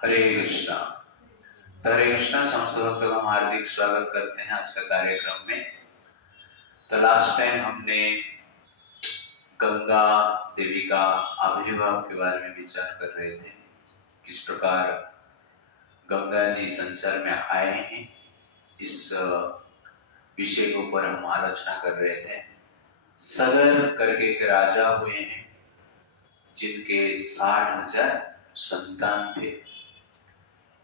हरे कृष्णा। तो हरे कृष्णा समस्त भक्तों का हम हार्दिक स्वागत करते हैं आज का कार्यक्रम में। तो लास्ट टाइम हमने गंगा देवी का आविर्भाव के बारे में विचार कर रहे थे, किस प्रकार गंगा जी संसार में आए हैं। इस विषय के ऊपर हम आलोचना कर रहे थे। सगर करके एक राजा हुए हैं जिनके 60,000 संतान थे।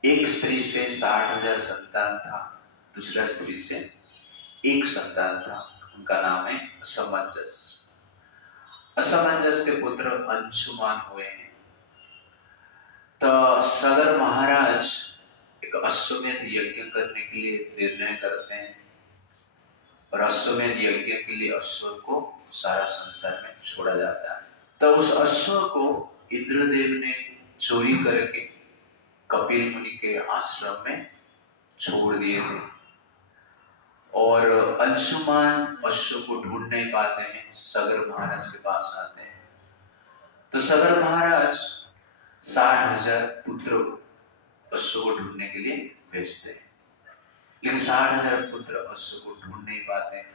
एक स्त्री से 60,000 संतान था, दूसरा स्त्री से एक संतान था। उनका नाम है असमंजस। असमंजस के पुत्र अंशुमान हुए हैं। तो सगर महाराज एक अश्वमेध यज्ञ करने के लिए निर्णय करते हैं और अश्वमेध यज्ञ के लिए अश्व को सारा संसार में छोड़ा जाता है। तो उस अश्व को इंद्रदेव ने चोरी करके कपिल मुनि के आश्रम में छोड़ दिए थे और अंशुमान अश्व को ढूंढ नहीं पाते हैं, सगर महाराज के पास आते हैं। तो सगर महाराज 60,000 पुत्र अश्व को ढूंढने के लिए भेजते हैं, लेकिन 60,000 पुत्र अश्व को ढूंढ नहीं पाते हैं।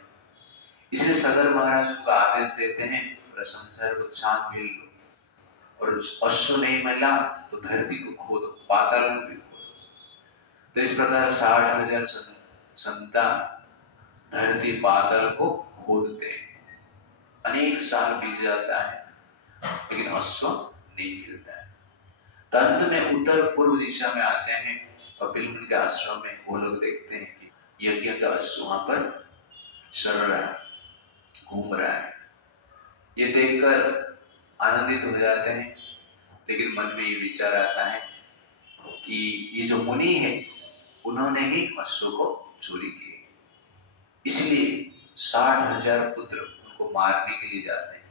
इसलिए सगर महाराज को आदेश देते हैं पूरा संसार को छानबीन लो और अश्व नहीं मिला तो धरती को खोदो, पाताल को भी खोदो। तो इस प्रकार 60,000 संतान धरती पाताल को खोदते हैं। अनेक साल बीत जाता है लेकिन अश्व नहीं मिलता है। तो अंत में उत्तर पूर्व दिशा में आते हैं कपिल मुनि के आश्रम में। वो लोग देखते हैं कि यज्ञ का अश्व वहां पर चल रहा है, घूम रहा है। ये देखकर आनंदित हो जाते हैं, लेकिन मन में ये विचार आता है कि ये जो मुनि है उन्होंने ही अश्व को चोरी की, इसलिए 60,000 पुत्र उनको मारने के लिए जाते हैं।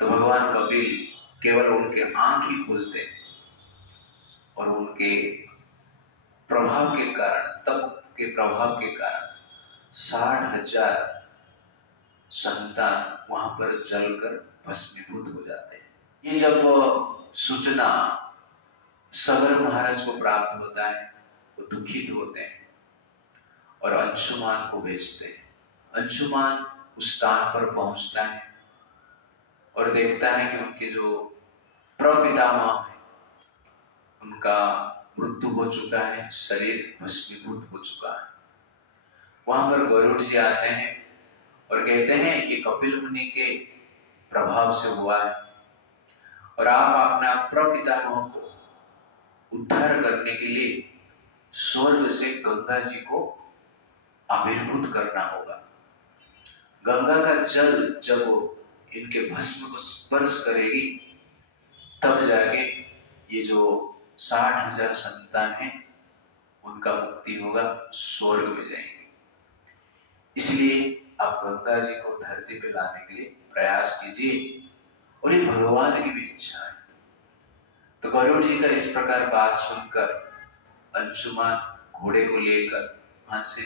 तो भगवान कपिल केवल उनके आंख ही खोलते हैं और उनके प्रभाव के कारण, तप के प्रभाव के कारण 60,000 संतान वहां पर जलकर भस्मीभूत हो जाते हैं। ये जब सूचना सगर महाराज को प्राप्त होता है वो दुखित होते हैं और अंशुमान को भेजते हैं। अंशुमान उस स्थान पर पहुंचता है और देखता है कि उनके जो प्रपितामह है उनका मृत्यु हो चुका है, शरीर भस्मीभूत हो चुका है। वहां पर गरुड़ जी आते हैं और कहते हैं ये कपिल मुनि के प्रभाव से हुआ है और आप अपना प्रपितामह को उद्धार करने के लिए स्वर्ग से गंगा जी को आविर्भूत करना होगा। गंगा का जल जब इनके भस्म को स्पर्श करेगी तब जाके ये जो 60,000 संतान हैं उनका मुक्ति होगा, स्वर्ग में जाएंगे। इसलिए आप गंगा जी को धरती पे लाने के लिए प्रयास कीजिए और ये भगवान की भी इच्छा है। तो गरुड़ जी का इस प्रकार बात सुनकर अंशुमान घोड़े को लेकर वहां से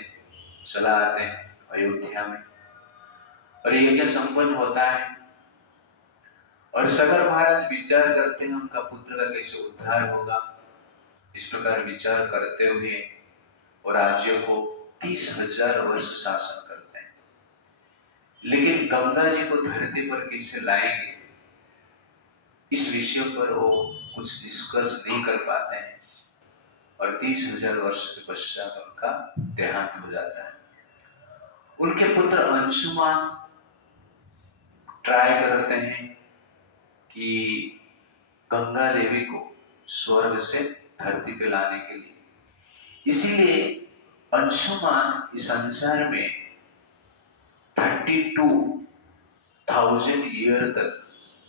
चला आते हैं अयोध्या में और यज्ञ संपन्न होता है और सगर महाराज विचार करते हैं उनका पुत्र का कैसे उद्धार होगा। इस प्रकार विचार करते हुए और राज्य को 30,000 वर्ष शासन करते हैं, लेकिन गंगा जी को धरती पर कैसे लाएंगे इस विषय पर वो कुछ निष्कर्ष नहीं कर पाते हैं और 30,000 वर्ष के पश्चात उनका देहांत हो जाता है। उनके पुत्र अंशुमान ट्राई करते हैं कि गंगा देवी को स्वर्ग से धरती पे लाने के लिए, इसीलिए अंशुमान इस संसार में 32,000 ईयर तक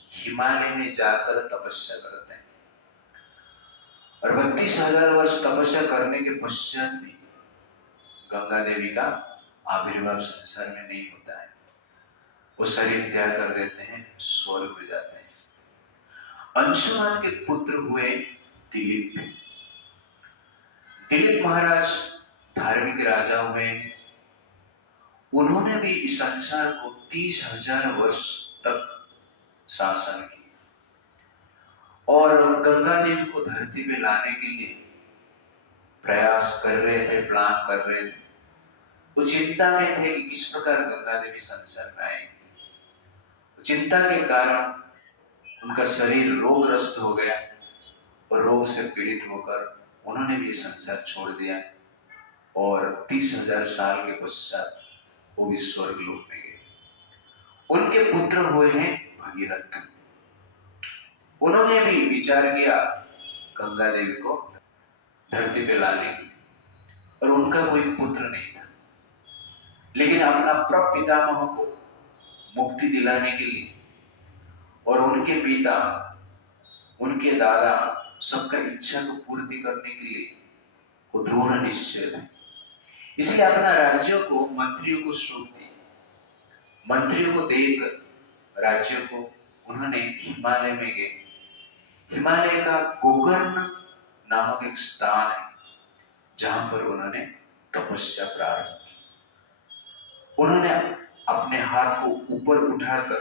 हिमालय में जाकर तपस्या करते हैं और 32,000 वर्ष तपस्या करने के पश्चात भी गंगा देवी का आविर्भाव संसार में नहीं होता है। वो शरीर त्याग कर देते हैं, स्वर्ग में जाते हैं। अंशुमान के पुत्र हुए दिलीप। दिलीप महाराज धार्मिक राजा हुए। उन्होंने भी इस संसार को 30,000 वर्ष तक शासन किया और गंगा देवी को धरती पे लाने के लिए प्रयास कर रहे थे, प्लान कर रहे थे। वो चिंता में थे कि किस प्रकार गंगा देवी संसार में आएंगी। चिंता के कारण उनका शरीर रोगग्रस्त हो गया और रोग से पीड़ित होकर उन्होंने भी संसार छोड़ दिया और 30,000 साल के पश्चात वो भी स्वर्ग लोक में गए। उनके पुत्र हुए हैं भगीरथ। उन्होंने भी विचार किया गंगा देवी को धरती पे लाने की, और उनका कोई पुत्र नहीं था, लेकिन अपना प्रपितामह को मुक्ति दिलाने के लिए और उनके पिता, उनके दादा, सबका इच्छा को पूर्ति करने के लिए वो दृढ़ निश्चय थे। इसलिए अपना राज्यों को मंत्रियों को सौंप दी। मंत्रियों को देकर राज्यों को उन्होंने हिमालय में गए। हिमालय का गोकर्ण नामक एक स्थान है जहां पर उन्होंने तपस्या प्रारंभ की। उन्होंने अपने हाथ को ऊपर उठाकर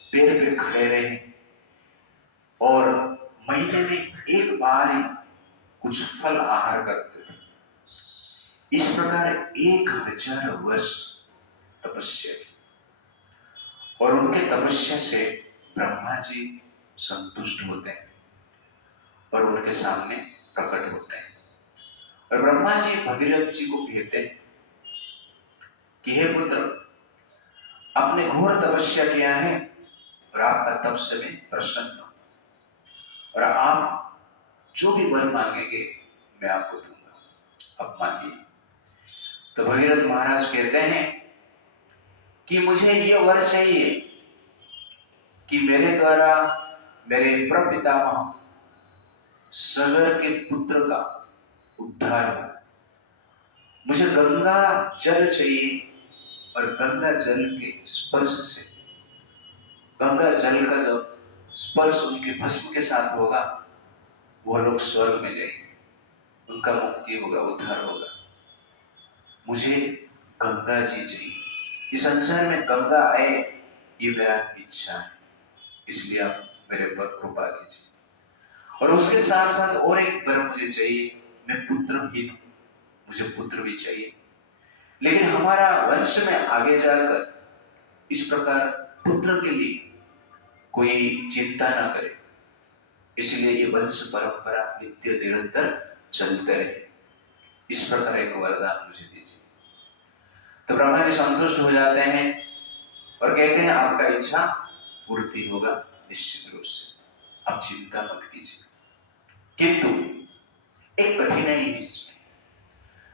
पैर पे खड़े रहे और महीने में एक बार ही कुछ फल आहार करते थे। इस प्रकार 1000 वर्ष तपस्या की और उनके तपस्या से ब्रह्मा जी संतुष्ट होते हैं और उनके सामने प्रकट होते हैं। और ब्रह्मा जी भगीरथ जी को कहते हैं कि हे पुत्र, आपने घोर तपस्या किया है और आपका तप से मैं प्रसन्न हूं, और आप जो भी वर मांगेंगे मैं आपको दूंगा, अब मांगिए। तो भगीरथ महाराज कहते हैं कि मुझे ये वर चाहिए कि मेरे द्वारा मेरे प्रपितामह सगर के पुत्र का उद्धार हो। मुझे गंगा जल चाहिए और गंगा जल के स्पर्श से, गंगा जल का जब स्पर्श उनके भस्म के साथ होगा वो लोग स्वर्ग में जाएंगे, उनका मुक्ति होगा, उद्धार होगा। मुझे गंगा जी चाहिए, इस संसार में गंगा आए ये मेरा इच्छा है, इसलिए आप मेरे पर कृपा कीजिए। और उसके साथ साथ और एक वर मुझे चाहिए, मैं पुत्रहीन हूं, मुझे पुत्र भी चाहिए, लेकिन हमारा वंश में आगे जाकर इस प्रकार पुत्र के लिए कोई चिंता ना करे, इसलिए ये वंश परंपरा नित्य निरंतर चलते रहे। इस प्रकार एक वरदान मुझे दीजिए। तो ब्रह्मा जी संतुष्ट हो जाते हैं और कहते हैं आपका इच्छा पूर्ति होगा निश्चित रूप से, आप चिंता मत कीजिए। किंतु एक कठिनाई है इसमें।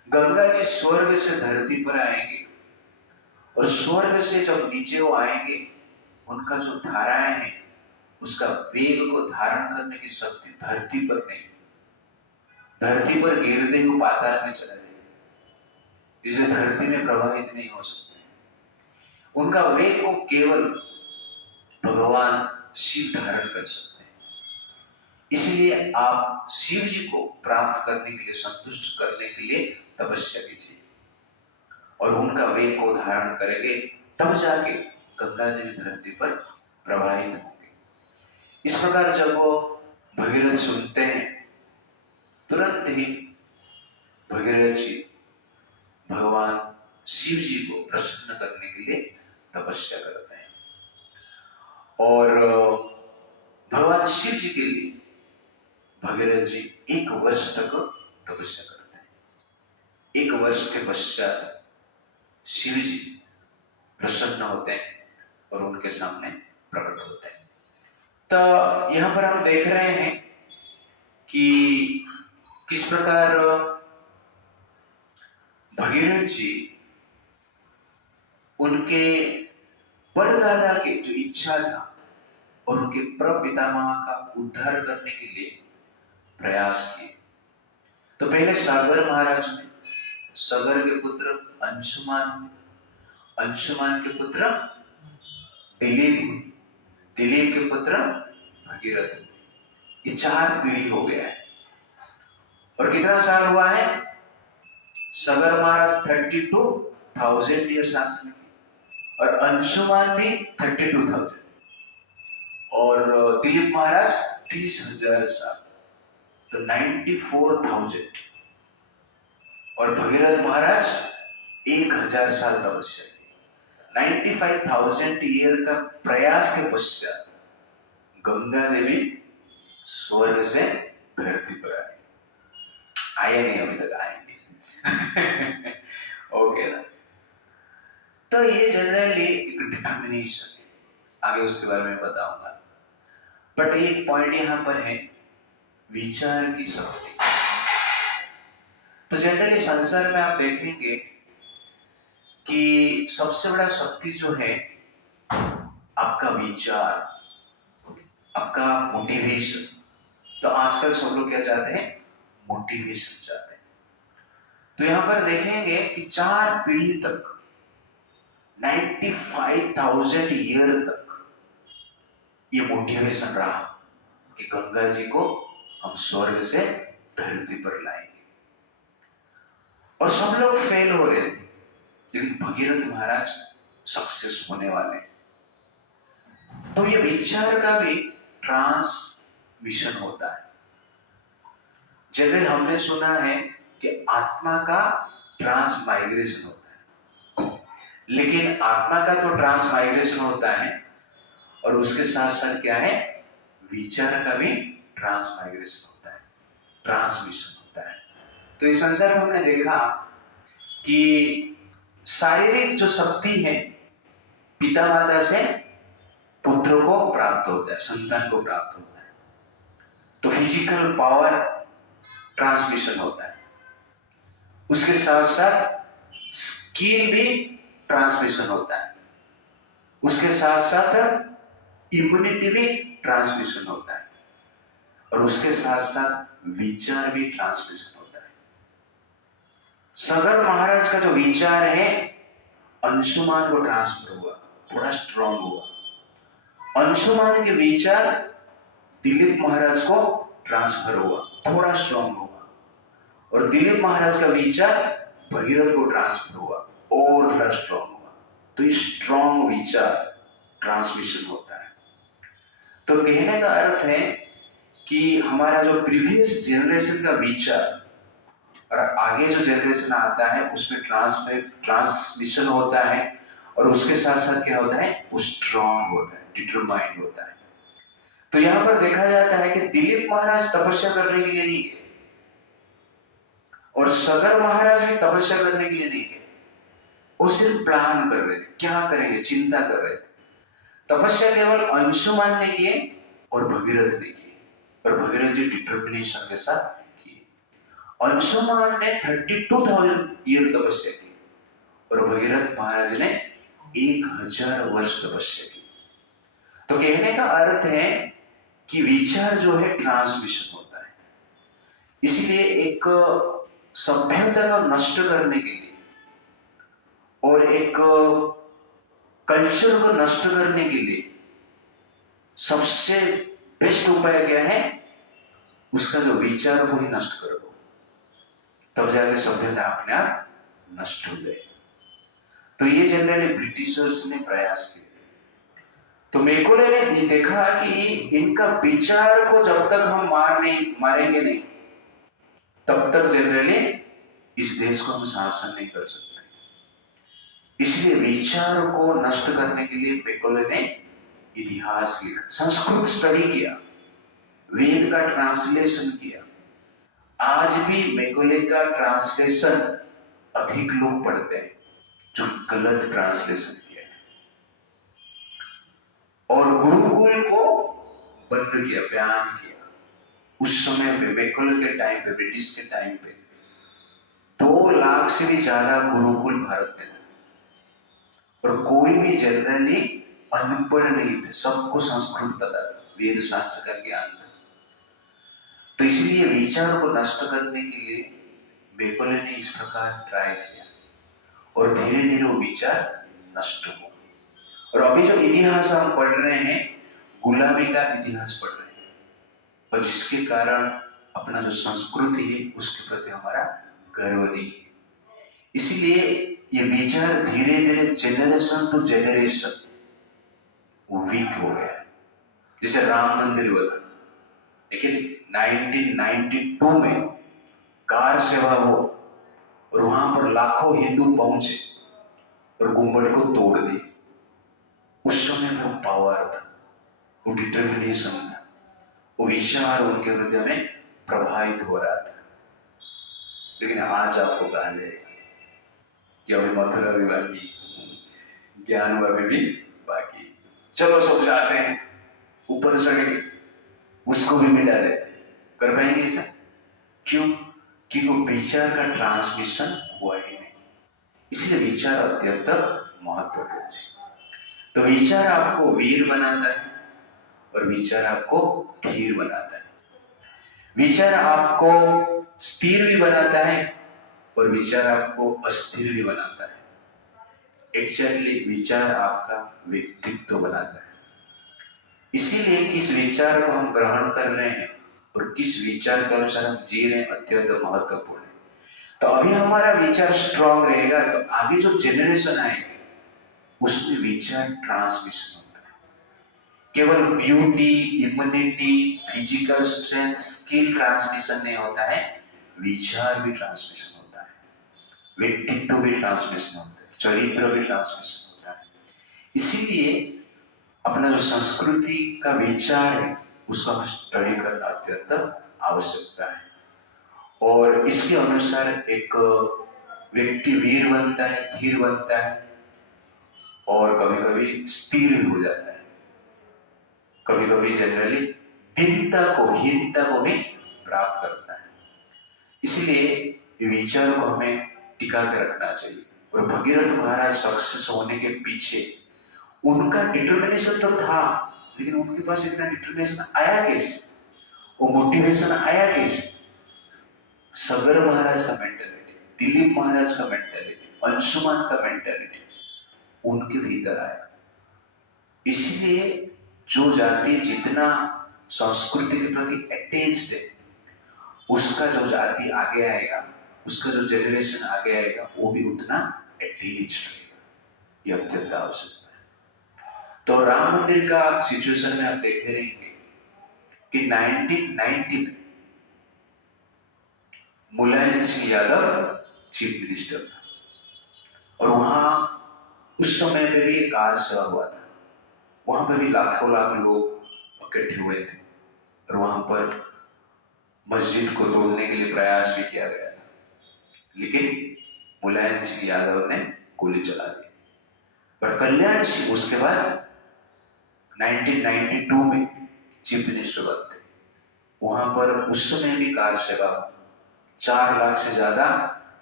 गंगा जी स्वर्ग से धरती पर आएंगे और स्वर्ग से जब नीचे वो आएंगे, उनका जो धाराएं हैं उसका वेग को धारण करने की शक्ति धरती पर नहीं, धरती पर गिरते हुए पाताल में चला जाएगा, इसलिए धरती में प्रभावित नहीं हो सकते। उनका वेग को केवल भगवान शिव धारण कर सकते हैं। इसलिए आप शिव जी को प्राप्त करने के लिए, संतुष्ट करने के लिए तपस्या कीजिए और उनका वेग को धारण करेंगे, तब जाके गंगा देवी धरती पर प्रवाहित होंगे। इस प्रकार जब वो भगीरथ सुनते हैं, तुरंत ही भगीरथ जी भगवान शिव जी को प्रसन्न करने के लिए तपस्या करते हैं और भगवान शिव जी के लिए भगीरथ जी 1 वर्ष तक तपस्या करते हैं। 1 वर्ष के पश्चात शिव जी प्रसन्न होते हैं और उनके सामने प्रकट होते हैं। तो यहां पर हम देख रहे हैं कि किस प्रकार भगीरथ जी उनके परदादा के जो इच्छा था और उनके प्रपितामह का उद्धार करने के लिए प्रयास किए। तो पहले सागर महाराज ने, सागर के पुत्र अंशुमान, अंशुमान के पुत्र दिलीप, दिलीप के पुत्र भगीरथ। ये 4 पीढ़ी हो गया है। और कितना साल हुआ है? सागर महाराज 32,000 ईयर शासन की और अंशुमान भी 32,000 और दिलीप महाराज 30,000 साल, तो 94,000। और भगीरथ महाराज 1,000 साल तपस्या की। 95,000 ईयर का प्रयास के पश्चात गंगा देवी स्वर्ग से धरती पर आए नहीं, अभी तक आएंगे। ओके ना। तो ये जनरली एक डिटर्मिनेशन है, आगे उसके बारे में बताऊंगा। बट एक पॉइंट यहां पर है, विचार की शक्ति। तो जनरली संसार में आप देखेंगे कि सबसे बड़ा शक्ति जो है आपका विचार, आपका मोटिवेशन। तो आजकल सब लोग क्या चाहते हैं? मोटिवेशन चाहते हैं। तो यहां पर देखेंगे कि 4 पीढ़ी तक, 95,000 ईयर तक ये मोटिवेशन रहा कि गंगा जी को हम स्वर्ग से धरती पर लाएंगे। और सब लोग फेल हो रहे थे, लेकिन भगीरथ महाराज सक्सेस होने वाले। तो ये विचार का भी ट्रांसमिशन होता है। जनरल हमने सुना है कि आत्मा का ट्रांसमाइग्रेशन होता है, लेकिन आत्मा का तो ट्रांसमाइग्रेशन होता है और उसके साथ साथ क्या है? विचार का भी ट्रांसमाइग्रेशन होता है, ट्रांसमिशन होता है। तो इस संसार में हमने देखा कि शारीरिक जो शक्ति है पिता माता से पुत्र को प्राप्त होता है, संतान को प्राप्त होता है। तो फिजिकल पावर ट्रांसमिशन होता है, उसके साथ साथ स्किल भी ट्रांसमिशन होता है, उसके साथ साथ इम्यूनिटी भी ट्रांसमिशन होता है, और उसके साथ साथ विचार भी ट्रांसमिशन होता है। सगर महाराज का जो विचार है अंशुमान को ट्रांसफर हुआ, थोड़ा स्ट्रॉन्ग हुआ। अंशुमान के विचार दिलीप महाराज को ट्रांसफर हुआ, थोड़ा स्ट्रॉन्ग हुआ। और दिलीप महाराज का विचार भगीरथ को ट्रांसफर हुआ और थोड़ा स्ट्रॉन्ग हुआ। तो ये स्ट्रॉन्ग विचार ट्रांसमिशन होता है। तो कहने का अर्थ है कि हमारा जो प्रीवियस जनरेशन का विचार और आगे जो जनरेशन आता है उसमें ट्रांसमिशन होता है, और उसके साथ साथ क्या होता है? वो स्ट्रॉन्ग होता है, डिटरमाइंड होता है। तो यहां पर देखा जाता है कि दिलीप महाराज तपस्या करने के लिए नहीं गए, और सगर महाराज भी तपस्या करने के लिए नहीं गए। वो सिर्फ प्लान कर रहे थे, क्या करेंगे, चिंता कर रहे थे। तपस्या केवल अंशुमान ने किए और भगीरथ ने किए, और भगीरथ जी डिटर्मिनेशन के साथ किए। अंशुमान ने 32,000 ईयर तपस्या की और भगीरथ महाराज ने 1,000 वर्ष तपस्या की। तो कहने का अर्थ है कि विचार जो है ट्रांसमिशन होता है। इसलिए एक सभ्यता को नष्ट करने के लिए और एक कल्चर को नष्ट करने के लिए सबसे बेस्ट उपाय क्या है? उसका जो विचार को ही नष्ट कर दो, तब जाके सभ्यता अपने आप नष्ट हो जाए। तो ये जनरली ब्रिटिशर्स ने प्रयास किया। तो मैकॉले ने देखा कि इनका विचार को जब तक हम मारेंगे नहीं, तब तक जनरली इस देश को हम शासन नहीं कर सकते। इसलिए विचार को नष्ट करने के लिए मैकॉले ने इतिहास लिखा, संस्कृत स्टडी किया, वेद का ट्रांसलेशन किया। आज भी मैकॉले का ट्रांसलेशन अधिक लोग पढ़ते हैं जो गलत ट्रांसलेशन किया है। और गुरुकुल को बंद किया, बैन किया। उस समय पे मैकॉले के टाइम पे, ब्रिटिश के टाइम पे 2 लाख से भी ज्यादा गुरुकुल भारत में थे, और कोई भी जनरली अनपढ़ नहीं थे, सबको संस्कृत पता, वेद शास्त्र का ज्ञान था। तो इसलिए विचार को नष्ट करने के लिए मैकॉले ने इस प्रकार ट्राई किया, और धीरे धीरे वो विचार नष्ट हुआ। और अभी जो इतिहास हम पढ़ रहे हैं, गुलामी का इतिहास पढ़ रहे हैं, और जिसके कारण अपना जो संस्कृति है उसके प्रति हमारा गर्व नहीं है। इसलिए ये विचार धीरे धीरे जनरेशन टू जनरेशन वीक हो गया। जैसे राम मंदिर बना, लेकिन 1992 में कार सेवा हो और वहां पर लाखों हिंदू पहुंचे और गुम्बद को तोड़ दी। उस समय में वो पावर था, वो डिटर्मिनेशन था, वो विचार उनके हृदय में प्रभावित हो रहा था। लेकिन आज आपको कहा जाएगा कि अभी मथुरा भी बाकी, ज्ञान भी बाकी, चलो सब जाते हैं ऊपर चढ़े उसको भी मिटा देते। कर पाएंगे ऐसा? क्यों? कि वो विचार का ट्रांसमिशन हुआ ही नहीं, इसलिए विचार अत्यंत महत्वपूर्ण है। तो विचार आपको वीर बनाता है और विचार आपको धीर बनाता है। विचार आपको स्थिर भी बनाता है और विचार आपको अस्थिर भी बनाता है। एक्चुअली विचार आपका व्यक्तित्व बनाता है। इसीलिए किस विचार को हम ग्रहण कर रहे हैं और किस विचार के अनुसार हम जी रहे हैं अत्यंत महत्वपूर्ण है। तो अभी हमारा विचार स्ट्रांग रहेगा तो आगे जो जेनरेशन आएंगे उसमें विचार ट्रांसमिशन होता है। केवल beauty, immunity, physical strength, skill transmission नहीं होता है, विचार भी ट्रांसमिशन होता है, व्यक्तित्व भी ट्रांसमिशन होता है, चरित्र भी ट्रांसमिशन होता है। इसीलिए अपना जो संस्कृति का विचार है उसका हम स्टडी करना अत्यंत आवश्यकता है। और इसके अनुसार एक व्यक्ति वीर बनता है, धीर बनता है और कभी कभी स्थिर भी हो जाता है। कभी कभी जनरली हीनता को भी प्राप्त करता है। इसलिए विचार को हमें टिका के रखना चाहिए। और भगीरथ महाराज सक्सेस होने के पीछे उनका डिटर्मिनेशन तो था, लेकिन उनके पास इतना डिटर्मिनेशन आया कैसे, वो मोटिवेशन आया कैसे? सगर महाराज का मेंटालिटी, दिलीप महाराज का मेंटालिटी, अंशुमान का मेंटालिटी उनके भीतर आया। इसलिए जो जाति जितना संस्कृति के प्रति अटैच्ड है उसका जो जाति आगे आएगा, उसका जो जनरेशन आगे आएगा वो भी उतना अटैच्ड रहेगा। ये अत्यंत आवश्यक है। तो राम मंदिर का सिचुएशन में आप देख रहेंगे कि 1990 में मुलायम सिंह यादव चीफ मिनिस्टर था और वहां उस समय पे भी कार सेवा हुआ था। वहां पे भी लाखों लाख लोग इकट्ठे हुए थे और वहां पर मस्जिद को तोड़ने के लिए प्रयास भी किया गया था, लेकिन मुलायम सिंह यादव ने गोली चला दी। पर कल्याण सिंह उसके बाद 1992 में चीफ मिनिस्टर बनते। वहां पर उस समय भी कार सेवा, 4 लाख से ज्यादा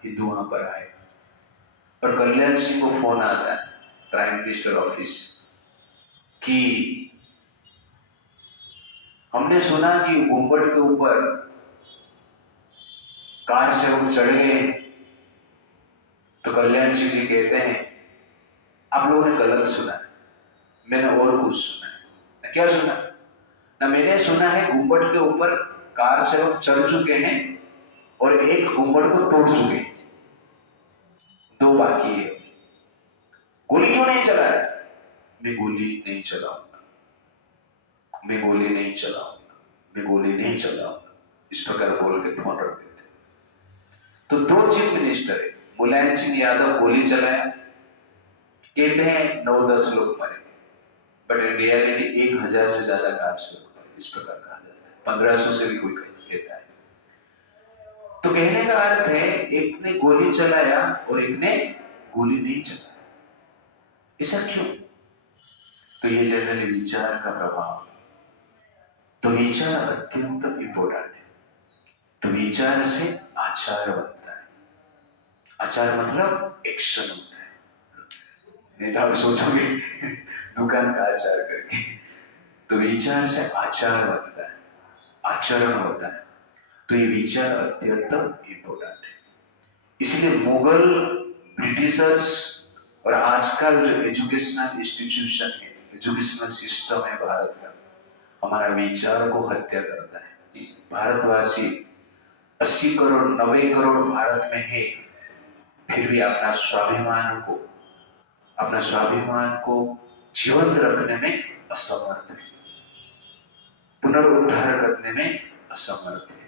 हिंदू वहां पर आए और कल्याण सिंह को फोन आता है प्राइम मिनिस्टर ऑफिस कि हमने सुना कि गुम्बद के ऊपर कार सेवक चढ़ गए। तो कल्याण सिंह जी कहते हैं आप लोगों ने गलत सुना है, मैंने और कुछ सुना है। क्या सुना? ना मैंने सुना है गुम्बद के ऊपर कार सेवक चढ़ चुके हैं और एक गुम्बद को तोड़ चुके हैं, 2 बाकी है। गोली क्यों नहीं चलाया? मैं गोली नहीं चलाऊंगा, मैं गोली नहीं चलाऊंगा, मैं गोली नहीं चलाऊंगा, इस प्रकार बोल के फोन रख देते। तो 2 चीफ मिनिस्टर है, मुलायम सिंह यादव गोली चलाया, कहते हैं 9-10 लोग मरे, बट इन रियलिटी 1000 से ज्यादा कार से लोग मरे, इस प्रकार कहा जाता है। 1500 से भी कोई कहता है। तो कहने का अर्थ है एक ने गोली चलाया और एक ने गोली नहीं चलाया। ऐसा क्यों? तो ये जनरली विचार का प्रभाव। तो विचार अत्यंत इंपॉर्टेंट है। तो विचार से आचार बनता है। आचार मतलब एक्शन होता है। नहीं तो आप सोचोगे दुकान का आचार करके। तो विचार से आचार बनता है, आचरण होता है। तो ये विचार अत्यंत इंपॉर्टेंट है। इसलिए मुगल, ब्रिटिशर्स और आजकल जो एजुकेशनल इंस्टीट्यूशन है, एजुकेशनल सिस्टम है भारत का, हमारा विचार को हत्या करता है। भारतवासी 80 करोड़ 90 करोड़ भारत में है, फिर भी अपना स्वाभिमान को जीवंत रखने में असमर्थ है। पुनरुद्धार करने में असमर्थ है।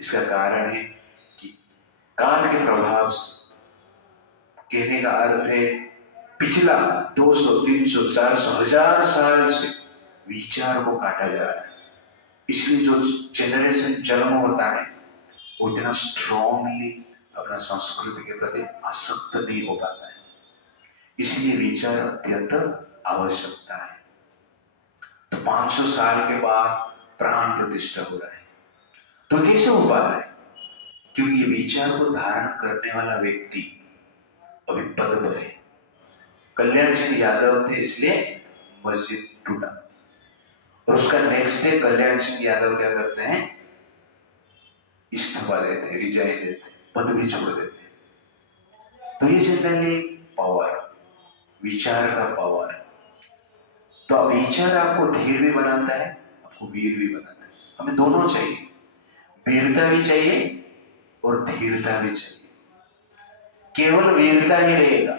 इसका कारण है कि काल के प्रभाव से, कहने का अर्थ है पिछला 200, 300, 400, 1000 साल से विचार को काटा जा रहा है। इसलिए जो जनरेशन जन्म होता है वो इतना स्ट्रांगली अपना संस्कृति के प्रति आसक्त नहीं हो पाता है। इसलिए विचार अत्यंत आवश्यकता है। तो 500 साल के बाद प्राण प्रतिष्ठा हो रहा है, तो कैसे हो पा रहा है? क्योंकि विचार को धारण करने वाला व्यक्ति अभी पद पर है। कल्याण सिंह यादव थे, इसलिए मस्जिद टूटा, और उसका नेक्स्ट डे कल्याण सिंह यादव क्या करते हैं? इस्तीफा देते, रिजाइन देते, पद भी छोड़ देते। तो ये जनरली पावर, विचार का पावर। तो विचार आपको धीर भी बनाता है, आपको वीर भी बनाता है। हमें दोनों चाहिए, वीरता भी चाहिए और धीरता भी चाहिए। केवल वीरता ही रहेगा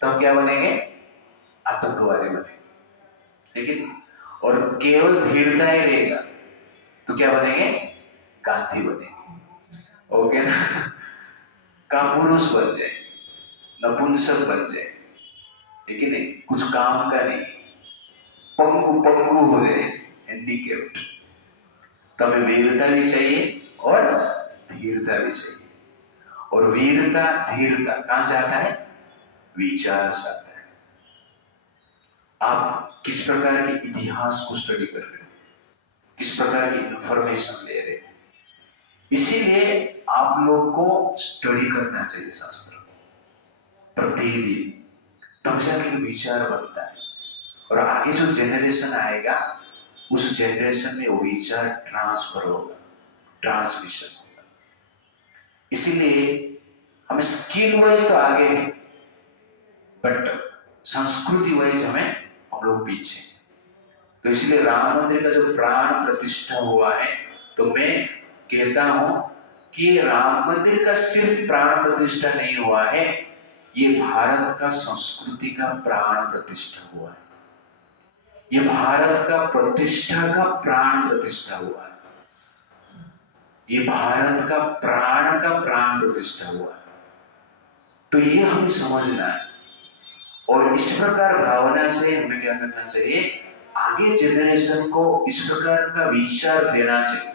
तो हम क्या बनेंगे? आतंकवादी बनेंगे। लेकिन और केवल धीरता ही रहेगा तो क्या बनेंगे? गांधी बनेंगे। ओके ना? कापुरुष बन जाए, नपुंसक बन जाए, लेकिन नहीं, कुछ काम का नहीं, पंगु हो जाए, हैंडीकेप्ड। तो हमें वीरता भी चाहिए और धीरता भी चाहिए। और वीरता धीरता कहां से आता है? विचार से आता है। आप किस प्रकार के इतिहास को स्टडी कर रहे हो, किस प्रकार की इंफॉर्मेशन ले रहे हो, इसीलिए आप लोग को स्टडी करना चाहिए शास्त्र प्रतिदिन, तब जाके विचार बनता है। और आगे जो जनरेशन आएगा उस जनरेशन में वो विचार ट्रांसफर होगा, ट्रांसमिशन होगा। इसीलिए हमें स्किल वाइज तो आगे है, बट संस्कृति वाइज हम लोग पीछे। तो इसलिए राम मंदिर का जो प्राण प्रतिष्ठा हुआ है, तो मैं कहता हूं कि राम मंदिर का सिर्फ प्राण प्रतिष्ठा नहीं हुआ है, ये भारत का संस्कृति का प्राण प्रतिष्ठा हुआ है। ये भारत का प्रतिष्ठा का प्राण प्रतिष्ठा हुआ है। ये भारत का प्राण प्रतिष्ठा हुआ है। तो ये हमें समझना है, और इस प्रकार भावना से हमें क्या करना चाहिए? आगे जनरेशन को इस प्रकार का विचार देना चाहिए,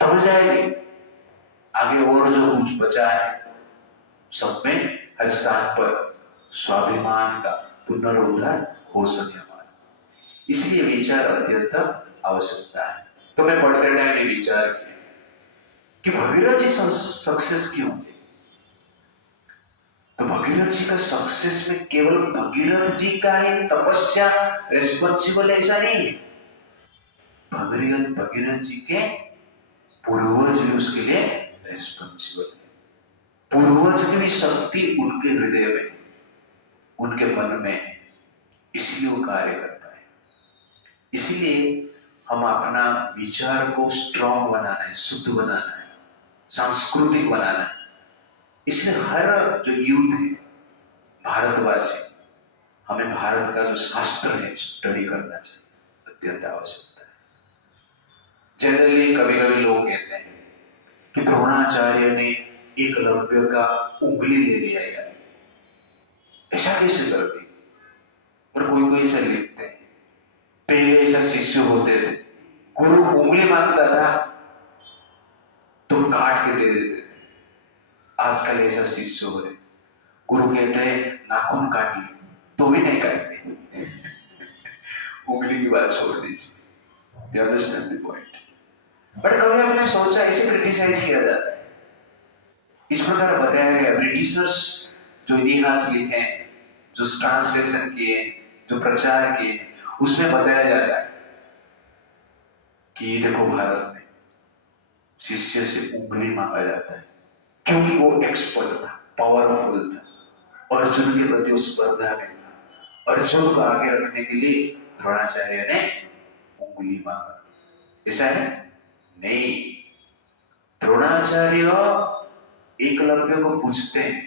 तब जाएगी आगे। और जो कुछ बचा है सब में हर स्थान पर स्वाभिमान का पुनरुद्धार हो सके हमारा। इसलिए विचार अत्यंत आवश्यकता है। तो मैं पढ़ते टाइम ये विचार किया कि भगीरथ जी सक्सेस क्यों थे? तो भगीरथ जी का सक्सेस में केवल भगीरथ जी का ही तपस्या रेस्पॉन्सिबल ऐसा नहीं है। भगीरथ जी के पूर्वज भी उसके लिए रेस्पॉन्सिबल है। पूर्वज की भी शक्ति उनके हृदय में, उनके मन में है, इसलिए वो कार्य करता है। इसलिए हम अपना विचार को स्ट्रॉन्ग बनाना है, शुद्ध बनाना है, सांस्कृतिक बनाना है। इसलिए हर जो यूथ है, भारतवासी, हमें भारत का जो शास्त्र है स्टडी करना चाहिए, अत्यंत आवश्यकता है। जनरली कभी कभी लोग कहते हैं कि द्रोणाचार्य ने एकलव्य का उंगली ले लिया यार, ऐसा कैसे कर दी? और कोई कोई ऐसा लिखते हैं, पहले ऐसा शिष्य होते थे, गुरु उंगली मांगता था तो काट के दे देते थे। आजकल ऐसा शिष्य हो रहे, गुरु कहते हैं नाखून काट ली तो भी नहीं काटते। उंगली की बात छोड़ दीजिए। You understand the point? But कभी आपने सोचा, इसे क्रिटिसाइज किया जाता है, इस प्रकार बताया गया। ब्रिटिशर्स जो इतिहास लिखे, जो ट्रांसलेशन किए, जो प्रचार किए, उसमें बताया जाता है कि देखो भारत में शिष्य से उंगली मांगा जाता है क्योंकि वो एक्सपर्ट था, पावरफुल था, अर्जुन के प्रति उस स्पर्धा में था। अर्जुन को आगे रखने के लिए द्रोणाचार्य ने उंगली मांगा। ऐसा है नहीं, द्रोणाचार्य एकलव्य को पूछते हैं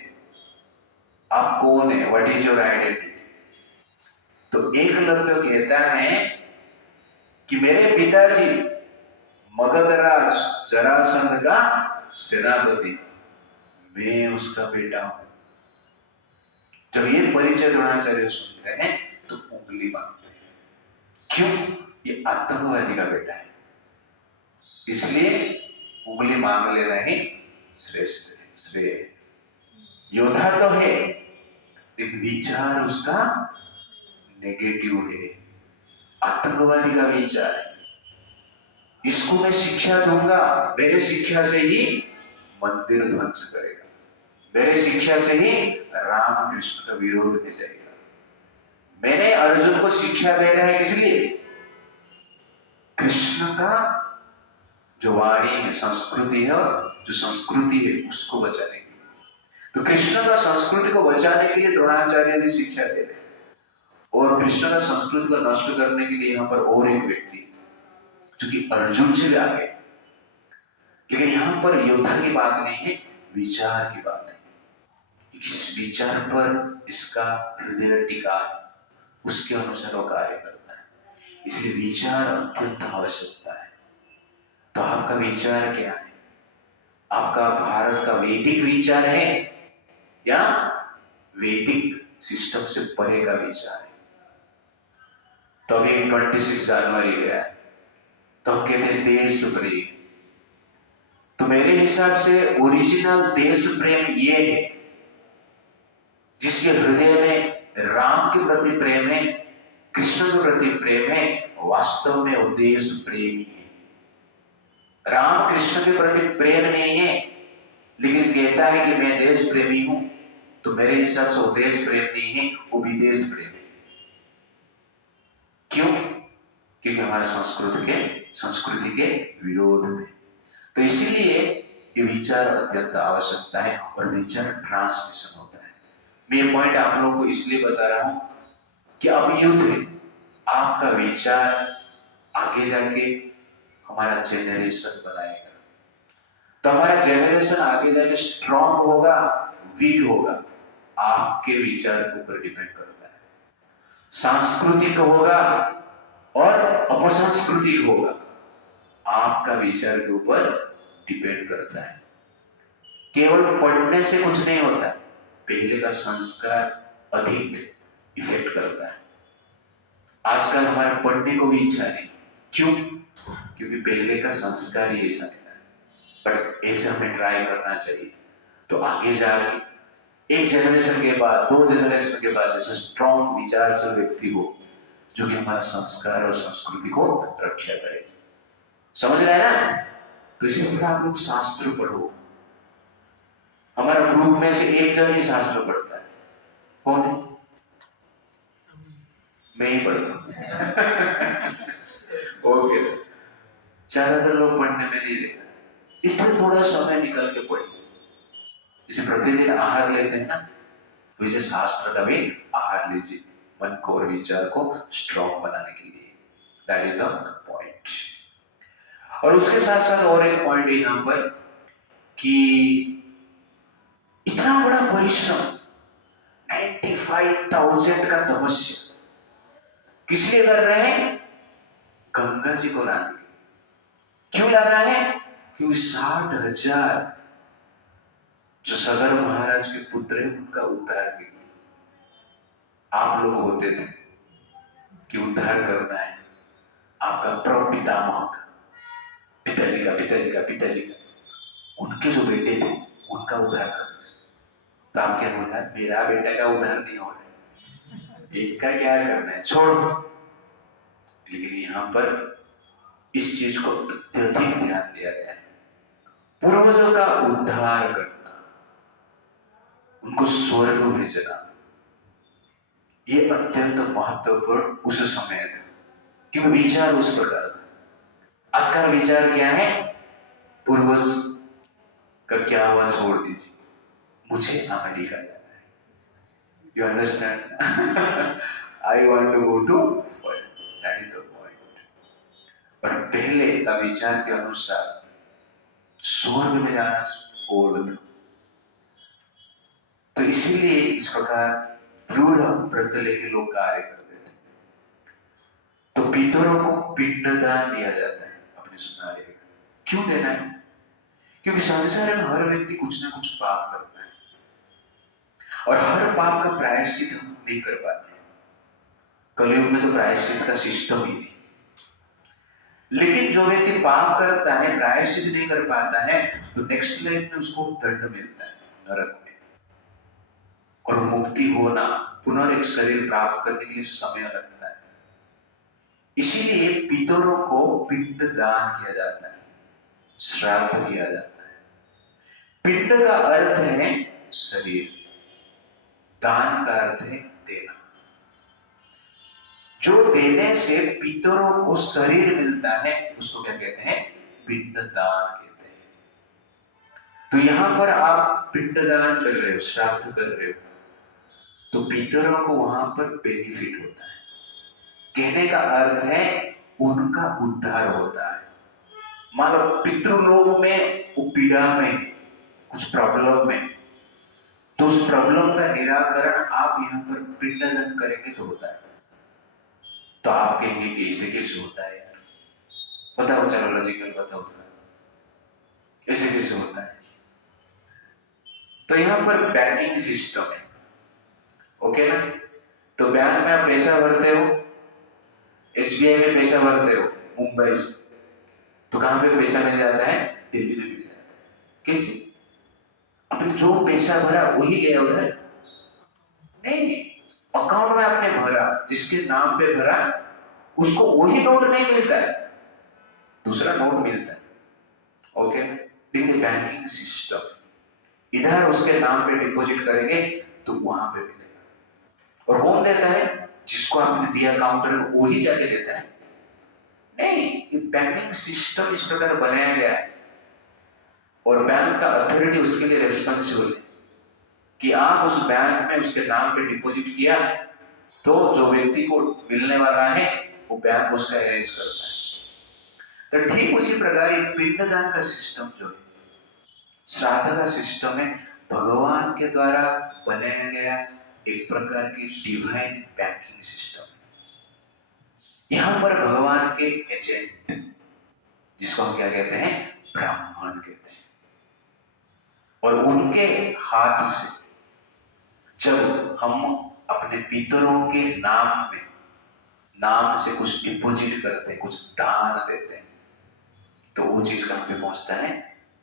आप कौन है, व्हाट इज योर आइडेंटिटी? तो एकलव्य कहता है कि मेरे पिताजी मगधराज जरासंध का सेनापति, मैं उसका बेटा हूं। जब ये परिचय द्रोणाचार्य सुनते हैं तो उंगली मांगते हैं। क्यों? ये आतंकवादी का बेटा है, इसलिए उंगली मांग लेना ही श्रेष्ठ है, श्रेय है। योद्धा तो है लेकिन विचार उसका नेगेटिव है, आतंकवादी का विचार है। इसको मैं शिक्षा दूंगा, मेरे शिक्षा से ही मंदिर ध्वंस करेगा, मेरे शिक्षा से ही राम कृष्ण का विरोध में जाएगा। मैंने अर्जुन को शिक्षा दे रहा है किस लिए? कृष्ण का जो वाणी है, संस्कृति है, जो संस्कृति है उसको बचाने के लिए। तो कृष्ण का संस्कृति को बचाने के लिए द्रोणाचार्य जी शिक्षा दे रहे हैं, और कृष्ण का संस्कृति को नष्ट करने के लिए यहाँ पर और एक व्यक्ति जो कि अर्जुन से भी आगे। लेकिन यहाँ पर योद्धा की बात नहीं है, विचार की बात है। इस विचार पर इसका हृदय टिका है, उसके अनुसार वो कार्य करता है। इसलिए विचार अत्यंत आवश्यकता है। तो आपका विचार क्या है? आपका भारत का वैदिक विचार है या वैदिक सिस्टम से परे का विचार है? तो अभी 26 जनवरी गया है, तो हम कहते हैं देश प्रेम। तो मेरे हिसाब से ओरिजिनल देश प्रेम ये है जिसके हृदय में राम के प्रति प्रेम है, कृष्ण के प्रति प्रेम है, वास्तव में वो देश प्रेमी है। राम कृष्ण के प्रति प्रेम नहीं है लेकिन कहता है कि मैं देश प्रेमी हूं, तो मेरे हिसाब से वो देश प्रेम नहीं है, वो विदेश प्रेम है। क्यों? क्योंकि हमारे संस्कृति के विरोध में। तो इसीलिए ये विचार अत्यंत आवश्यकता है और विचार ट्रांसमिशन होता है। मैं ये पॉइंट आप लोगों को इसलिए बता रहा हूं कि अब युद्ध है, आपका विचार आगे जाके हमारा जेनरेशन बनाएगा। तो हमारा जेनरेशन आगे जाके स्ट्रॉन्ग होगा, वीक होगा, आपके विचार के ऊपर डिपेंड करता है। सांस्कृतिक होगा और अपसांस्कृतिक होगा, आपका विचार के ऊपर डिपेंड करता है। केवल पढ़ने से कुछ नहीं होता, पहले का संस्कार अधिक इफेक्ट करता है। आजकल हमारे पढ़ने को भी इच्छा नहीं। क्यों? क्योंकि पहले का संस्कार ही ऐसा है। बट ऐसे हमें ट्राई करना चाहिए, तो आगे जाके एक जनरेशन के बाद, 2 जनरेशन के बाद जैसे स्ट्रॉन्ग विचारशील व्यक्ति हो जो कि हमारा संस्कार और संस्कृति को रक्षा करे। समझ रहे हैं ना? तो इसी तरह आप लोग शास्त्र पढ़ो। हमारा ग्रुप में से एक जन ही शास्त्र पढ़ता है। कौन है? मैं ही पढ़ता हूं। ओके, ज्यादातर लोग पढ़ने में नहीं देखा, इसलिए थोड़ा समय निकल के पढ़े। जैसे प्रतिदिन आहार लेते हैं ना, वैसे शास्त्र का भी आहार लीजिए, मन को और विचार को स्ट्रॉन्ग बनाने के लिए। That is the point. और उसके साथ साथ और एक पॉइंट है यहां पर कि इतना बड़ा परिश्रम, 95,000 का तपस्या किस लिए कर रहे हैं? गंगा जी को लाने। क्यों लाना है? क्योंकि 60,000 जो सगर महाराज के पुत्र हैं उनका उद्धार के लिए। आप लोग होते थे कि उद्धार करना है आपका प्रपितामह का, पिताजी का, उनके जो बेटे थे उनका उद्धार करना। तो आप क्या बोला? मेरा बेटा का उद्धार नहीं हो रहा है, इनका क्या करना है, छोड़ो। लेकिन यहां पर इस चीज को अत्यधिक ध्यान दिया गया है, पूर्वजों का उद्धार करना, उनको स्वर्ग भेजना, ये अत्यंत महत्वपूर्ण उस समय था, क्योंकि विचार उस प्रकार था। आज का विचार क्या है? पूर्वज का क्या हुआ छोड़ दीजिए, मुझे अमेरिका जाना है। You understand? I want to go to world, that is the point. पर पहले का विचार के अनुसार स्वर्ग में जाना बोल। तो इसीलिए इस प्रकार दृढ़ व्रत लेके लोग कार्य करते थे। तो पितरों को पिंडदान दिया जाता है। अपने सुना रहे, क्यों देना है? क्योंकि संसार में हर व्यक्ति कुछ ना कुछ पाप करता है और हर पाप का प्रायश्चित हम नहीं कर पाते। कलयुग में तो प्रायश्चित का सिस्टम ही नहीं। लेकिन जो व्यक्ति पाप करता है, प्रायश्चित नहीं कर पाता है, तो नेक्स्ट लाइफ में उसको दंड मिलता है नरक में, और मुक्ति होना, पुनः एक शरीर प्राप्त करने के लिए समय लगता है। इसीलिए पितरों को पिंड दान किया जाता है, श्राद्ध किया जाता है। पिंड का अर्थ है शरीर, दान का अर्थ है देना। जो देने से पितरों को शरीर मिलता है उसको क्या कहते हैं? पिंडदान कहते हैं। तो यहां पर आप पिंडदान कर रहे हो, श्राद्ध कर रहे हो, तो पितरों को वहां पर बेनिफिट होता है। कहने का अर्थ है उनका उद्धार होता है। मान लो पितृलोक में वो पीड़ा में, कुछ प्रॉब्लम में, तो उस प्रॉब्लम का निराकरण आप यहां पर पिंडदान करेंगे तो होता है। तो आप कहेंगे कि इसे कैसे होता है यार? बताओ, चलो लॉजिकल बताओ, ऐसे कैसे होता है? तो यहां पर बैंकिंग सिस्टम है, ओके ना? तो बैंक में आप पैसा भरते हो, एसबीआई में पैसा भरते हो मुंबई से, तो कहां पे पैसा मिल जाता है? दिल्ली में मिल जाता है। कैसे? आपने जो पैसा भरा वही गया उधर? नहीं, अकाउंट में आपने भरा, जिसके नाम पे भरा उसको वही नोट नहीं मिलता है, दूसरा नोट मिलता है, ओके? लेकिन बैंकिंग सिस्टम, इधर उसके नाम पे डिपॉजिट करेंगे तो वहां पे मिलेगा। और कौन देता है? जिसको आपने दिया काउंटर में वही जाके देता है? नहीं, ये बैंकिंग सिस्टम इस प्रकार बनाया गया है और बैंक का अथॉरिटी उसके लिए रेस्पॉन्सिबल है कि आप उस बैंक में उसके नाम पे डिपॉजिट किया तो जो व्यक्ति को मिलने वाला है वो बैंक उसका अरेंज करता है। तो ठीक उसी प्रकार ये पिंडदान का सिस्टम जो है, श्राद्ध का सिस्टम है, भगवान के द्वारा बनाया गया एक प्रकार की डिवाइन बैंकिंग सिस्टम। यहां पर भगवान के एजेंट, जिसको हम क्या कहते हैं? ब्राह्मण कहते हैं, और उनके हाथ से जब हम अपने पितरों के नाम से कुछ डिपॉजिट करते हैं, कुछ दान देते हैं, तो वो चीज कहां पे पहुंचता है?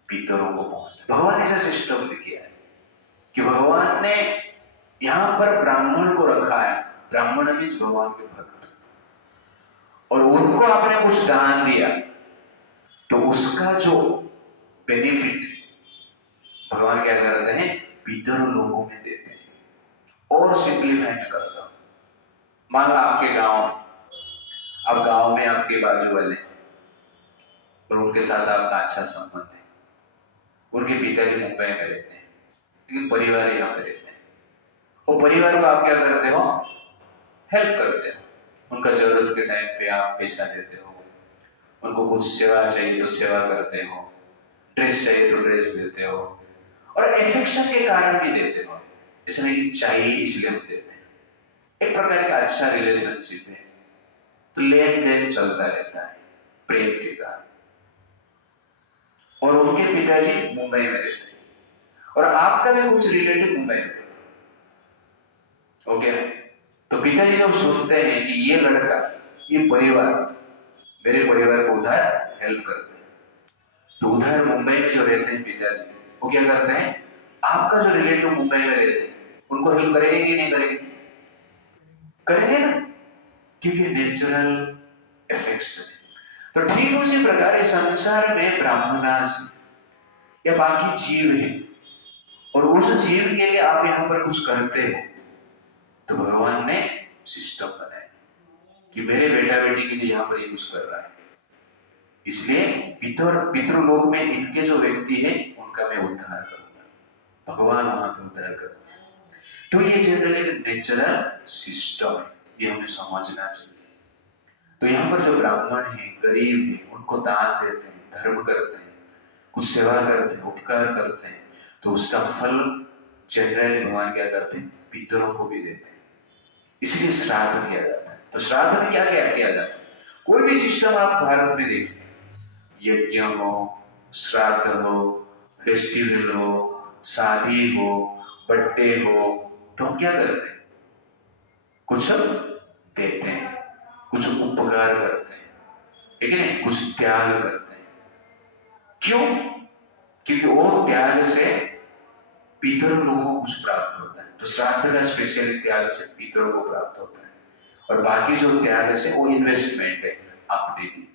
पितरों को पहुंचता है। भगवान ने ऐसा सिस्टम किया है कि भगवान ने यहां पर ब्राह्मण को रखा है। ब्राह्मण मीन्स भगवान के भक्त, और उनको आपने कुछ दान दिया तो उसका जो बेनिफिट भगवान क्या करते हैं? पितरों लोगों में देते हैं। और सिंपलीफाई में करता हूं, मान लो आपके गांव में आपके बाजू वाले और उनके साथ आपका अच्छा संबंध है, उनके पिताजी मुंबई में रहते हैं लेकिन परिवार यहाँ पे रहते हैं, और परिवार को आप क्या करते हो? हेल्प करते हो। उनका जरूरत के टाइम पे आप पैसा देते हो, उनको कुछ सेवा चाहिए तो सेवा करते हो, ड्रेस चाहिए तो ड्रेस देते हो, और एफेक्शन के कारण भी देते हो, इसलिए चाहिए इसलिए हम देते हैं। एक प्रकार का अच्छा रिलेशनशिप है, तो लेन देन चलता रहता है प्रेम के कारण। और उनके पिताजी मुंबई में रहते हैं और आपका भी कुछ रिलेटिव मुंबई में रहते हैं, ओके? तो पिताजी जब सुनते हैं कि ये लड़का, ये परिवार मेरे परिवार को उधर हेल्प करते हैं, तो उधर मुंबई में जो रहते हैं पिताजी, वो क्या करते हैं? आपका जो रिलेटिव मुंबई में रहते हैं उनको हेल्प करेंगे कि नहीं करेंगे? करेंगे ना, क्योंकि नेचुरल अफेक्शन। तो ठीक उसी प्रकार संसार में ब्राह्मणास या बाकी जीव है, और उस जीव के लिए आप यहां पर कुछ करते हो, तो भगवान ने सिस्टम बनाया कि मेरे बेटा बेटी के लिए यहां पर ये कुछ कर रहा है, इसलिए पितृलोक में इनके जो व्यक्ति है उनका मैं उद्धार करूंगा। भगवान वहां पर उद्धार करते हैं। तो ये जनरली नेचुरल सिस्टम है, ये हमें समझना चाहिए। तो यहाँ पर जो ब्राह्मण है, गरीब है, उनको दान देते हैं, धर्म करते हैं, कुछ सेवा करते हैं, उपकार करते हैं, तो उसका फल जनरली भगवान क्या करते हैं? पितरों को भी देते हैं। इसलिए श्राद्ध किया जाता है। तो श्राद्ध में क्या क्या किया जाता है? कोई भी सिस्टम आप भारत में देखिए, यज्ञ हो, श्राद्ध हो, फेस्टिवल हो, शादी हो, बर्थडे हो, तो हम क्या करते हैं? कुछ देते हैं, कुछ उपकार करते हैं, ठीक है ना, कुछ त्याग करते हैं। क्यों? क्योंकि वो त्याग से पितरों लोगों को कुछ प्राप्त होता है। तो श्राद्ध का स्पेशल त्याग से पितरों को प्राप्त होता है, और बाकी जो त्याग से वो इन्वेस्टमेंट है अपने लिए,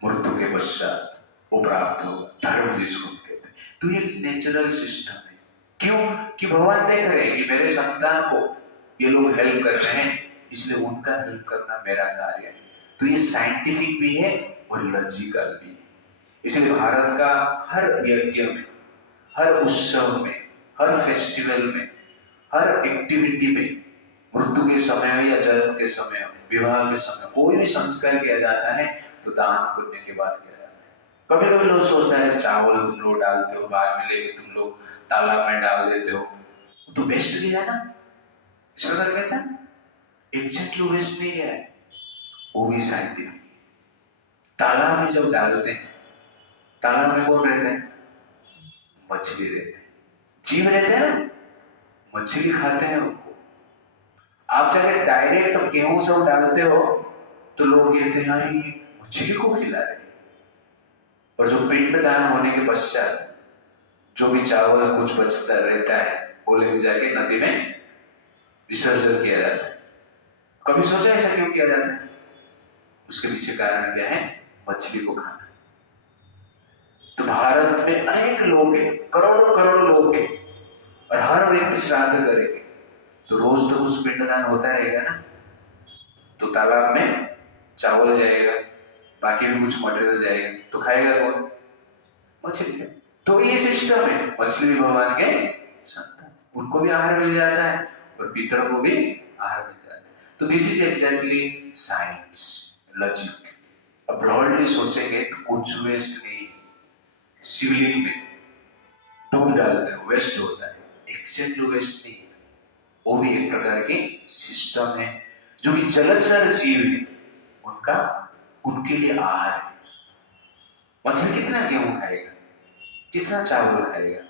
मृत्यु के पश्चात वो प्राप्त होगा, धर्म जिसको कहते हैं। तो ये नेचुरल सिस्टम है। क्यों? कि भगवान देख रहे हैं कि मेरे संतान को ये लोग हेल्प कर रहे हैं, इसलिए उनका हेल्प करना मेरा कार्य है। तो ये साइंटिफिक भी है और लॉजिकल भी है। इसलिए भारत का हर यज्ञ में, हर उत्सव में, हर फेस्टिवल में, हर एक्टिविटी में, मृत्यु के समय हो या जन्म के समय हो, विवाह के समय, कोई भी संस्कार किया जाता है तो दान पुण्य के बाद किया जाता है। कभी कभी लोग सोचता है चावल तुम लोग डालते हो, बाद में लेके तुम लोग तालाब में डाल देते हो, तो वेस्ट भी है ना, इस प्रकार कहता है। एग्जैक्टली वेस्ट नहीं है, वो भी साइंटिफिक। तालाब में जब डालते हैं, तालाब में कौन रहते हैं? मछली रहते हैं, जीव रहते हैं ना, मछली खाते हैं उनको। आप जाके डायरेक्ट गेहूं सब डालते हो तो लोग कहते हैं यार ये मछली को खिला रहे। और जो पिंडदान होने के पश्चात जो भी चावल कुछ बचता रहता है वो लेके जाके नदी में विसर्जन किया जाता है। कभी सोचा ऐसा क्यों किया जाता है? उसके पीछे कारण क्या है? मछली को खाना। तो भारत में अनेक लोग हैं, करोड़ों करोड़ों लोग हैं, और हर व्यक्ति श्राद्ध करेंगे तो रोज तो कुछ पिंडदान होता रहेगा ना। तो तालाब में चावल जाएगा, बाकी भी कुछ मटेरियल जाएगा, तो खाएगा कौन? मछली। तो ये सिस्टम है, मछली भी भगवान के संतान, उनको भी आहार मिल जाता है और पितरों को भी आहार मिल जाता है। तो this is exactly science, logic. अब ब्रॉडली सोचेंगे तो कुछ वेस्ट नहीं। शिवलिंग में दूध डालते हैं, वेस्ट होता है, एक्सेप्ट वेस्ट नहीं, वो भी एक प्रकार की सिस्टम है। जो कि जलचर जीव है उनका, उनके लिए आहार है। मछली कितना गेहूं खाएगा, कितना चावल खाएगा?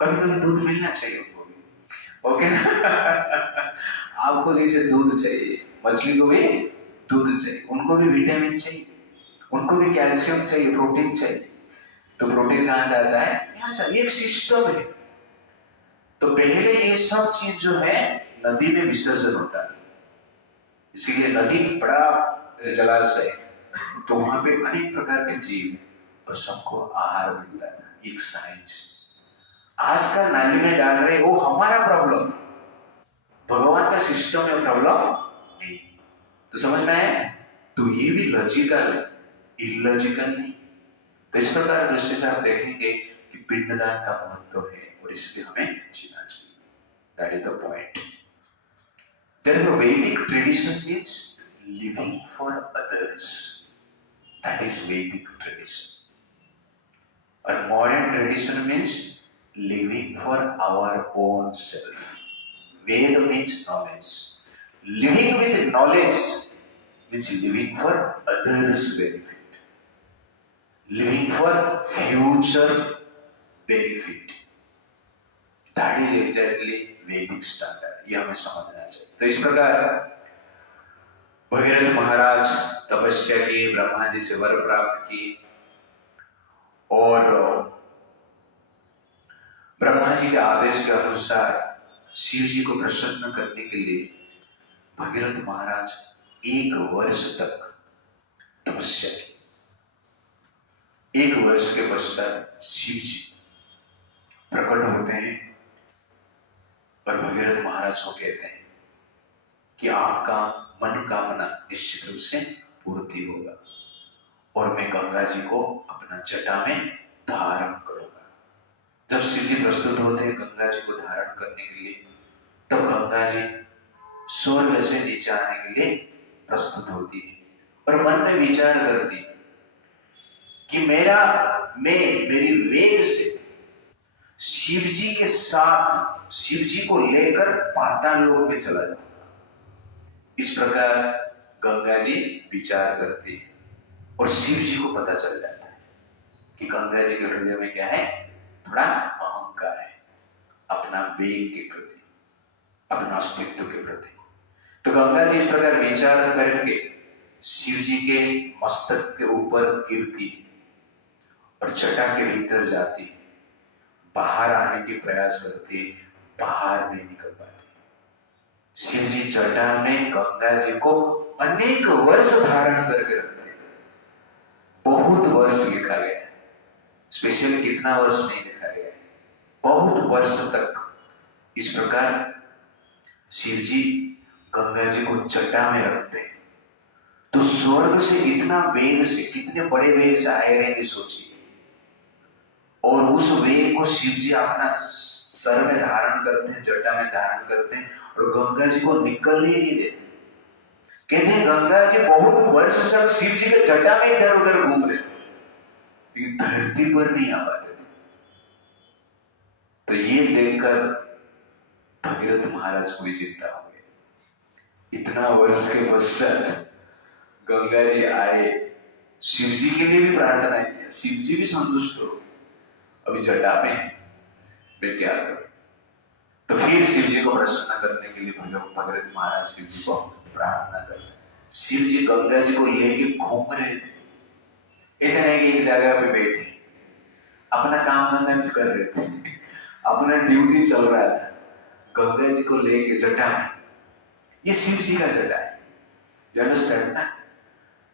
कभी कभी दूध मिलना चाहिए उनको भी, ओके ना? आपको जैसे दूध चाहिए, मछली को भी दूध चाहिए, उनको भी विटामिन चाहिए, उनको भी कैल्शियम चाहिए, प्रोटीन चाहिए। तो प्रोटीन कहां से आता है? यहाँ से। एक सिस्टम है। तो पहले ये सब चीज जो है नदी में विसर्जन होता है, इसीलिए नदी बड़ा जलाशय है, तो वहां पे अनेक प्रकार के जीव और सबको आहार मिलता है। एक साइंस। आज का नाली में डाल रहे वो हमारा प्रॉब्लम, भगवान का सिस्टम में प्रॉब्लम नहीं। तो समझ में आया? तो ये भी लॉजिकल है, इलॉजिकल नहीं। तो इस प्रकार दृष्टि से आप देखेंगे कि पिंडदान का महत्व है और इसलिए हमें जीना चाहिए। That is the point. There is Vedic tradition means living for others, that is Vedic tradition. और modern tradition means living for our own self. Veda means knowledge, living with knowledge means living for others benefit, living for future benefit. That is exactly Vedic standard. ये हमें समझना चाहिए। तो इस प्रकार भगीरथ महाराज तपस्या की, ब्रह्मा जी से वर प्राप्त की, और ब्रह्मा जी के आदेश के अनुसार शिव जी को प्रसन्न करने के लिए भगीरथ महाराज 1 वर्ष तक तपस्या की। 1 वर्ष के पश्चात शिव जी प्रकट होते हैं और भगीरथ महाराज को कहते हैं कि आपका मनोकामना निश्चित रूप से पूर्ति होगा और मैं गंगा जी को अपना जटा में धारण करूंगा। जब शिव जी प्रस्तुत होते हैं गंगा जी को धारण करने के लिए, तब गंगा जी स्वर्ग से नीचे आने के लिए प्रस्तुत होती है और मन में विचार करती है कि मेरी वेग से शिव जी के साथ, शिव जी को लेकर पाताल लोक में चला जाऊंगा। इस प्रकार गंगा जी विचार करती है और शिव जी को पता चल जाता है कि गंगा जी के हृदय में क्या है, थोड़ा अहंकार है अपना वेग के प्रति, अपना अस्तित्व के प्रति। तो गंगा जी इस प्रकार विचार करके शिव जी के मस्तक के ऊपर गिरती और जटा के भीतर जाती, बाहर आने की प्रयास करती, बाहर नहीं निकल पाती। शिव जी जटा में गंगा जी को अनेक वर्ष धारण करके रखते, बहुत वर्ष लिखा गया है, स्पेशल कितना वर्ष नहीं लिखा गया है, बहुत वर्ष तक इस प्रकार शिव जी गंगा जी को जटा में रखते। तो स्वर्ग से इतना वेग से, कितने बड़े वेग से आए रहेंगे सोचिए, और उस वेग को शिव जी अपना सर में धारण करते हैं, जटा में धारण करते हैं और गंगा जी को निकल ही नहीं देते। कहते हैं गंगा जी बहुत वर्ष तक शिव जी के जटा में इधर उधर घूम रहे थे, लेकिन धरती पर नहीं आ पाते थे। तो ये देखकर भगीरथ महाराज को भी चिंता हो गई। इतना वर्ष के पश्चात गंगा जी आए, शिव जी के लिए भी प्रार्थना की, शिव जी भी संतुष्ट हो, अभी जटा में मैं क्या करूं। तो फिर शिव जी को प्रसन्न करने के लिए भगीरथ महाराज शिव जी को प्रार्थना करते। शिव जी गंगा जी को लेके घूम रहे थे, ऐसे नहीं कि एक जगह पे बैठे अपना काम धंधा कर रहे थे, अपना ड्यूटी चल रहा था, गंगा जी को लेके जटा में। ये शिव जी का जटा है, यू अंडरस्टैंड ना।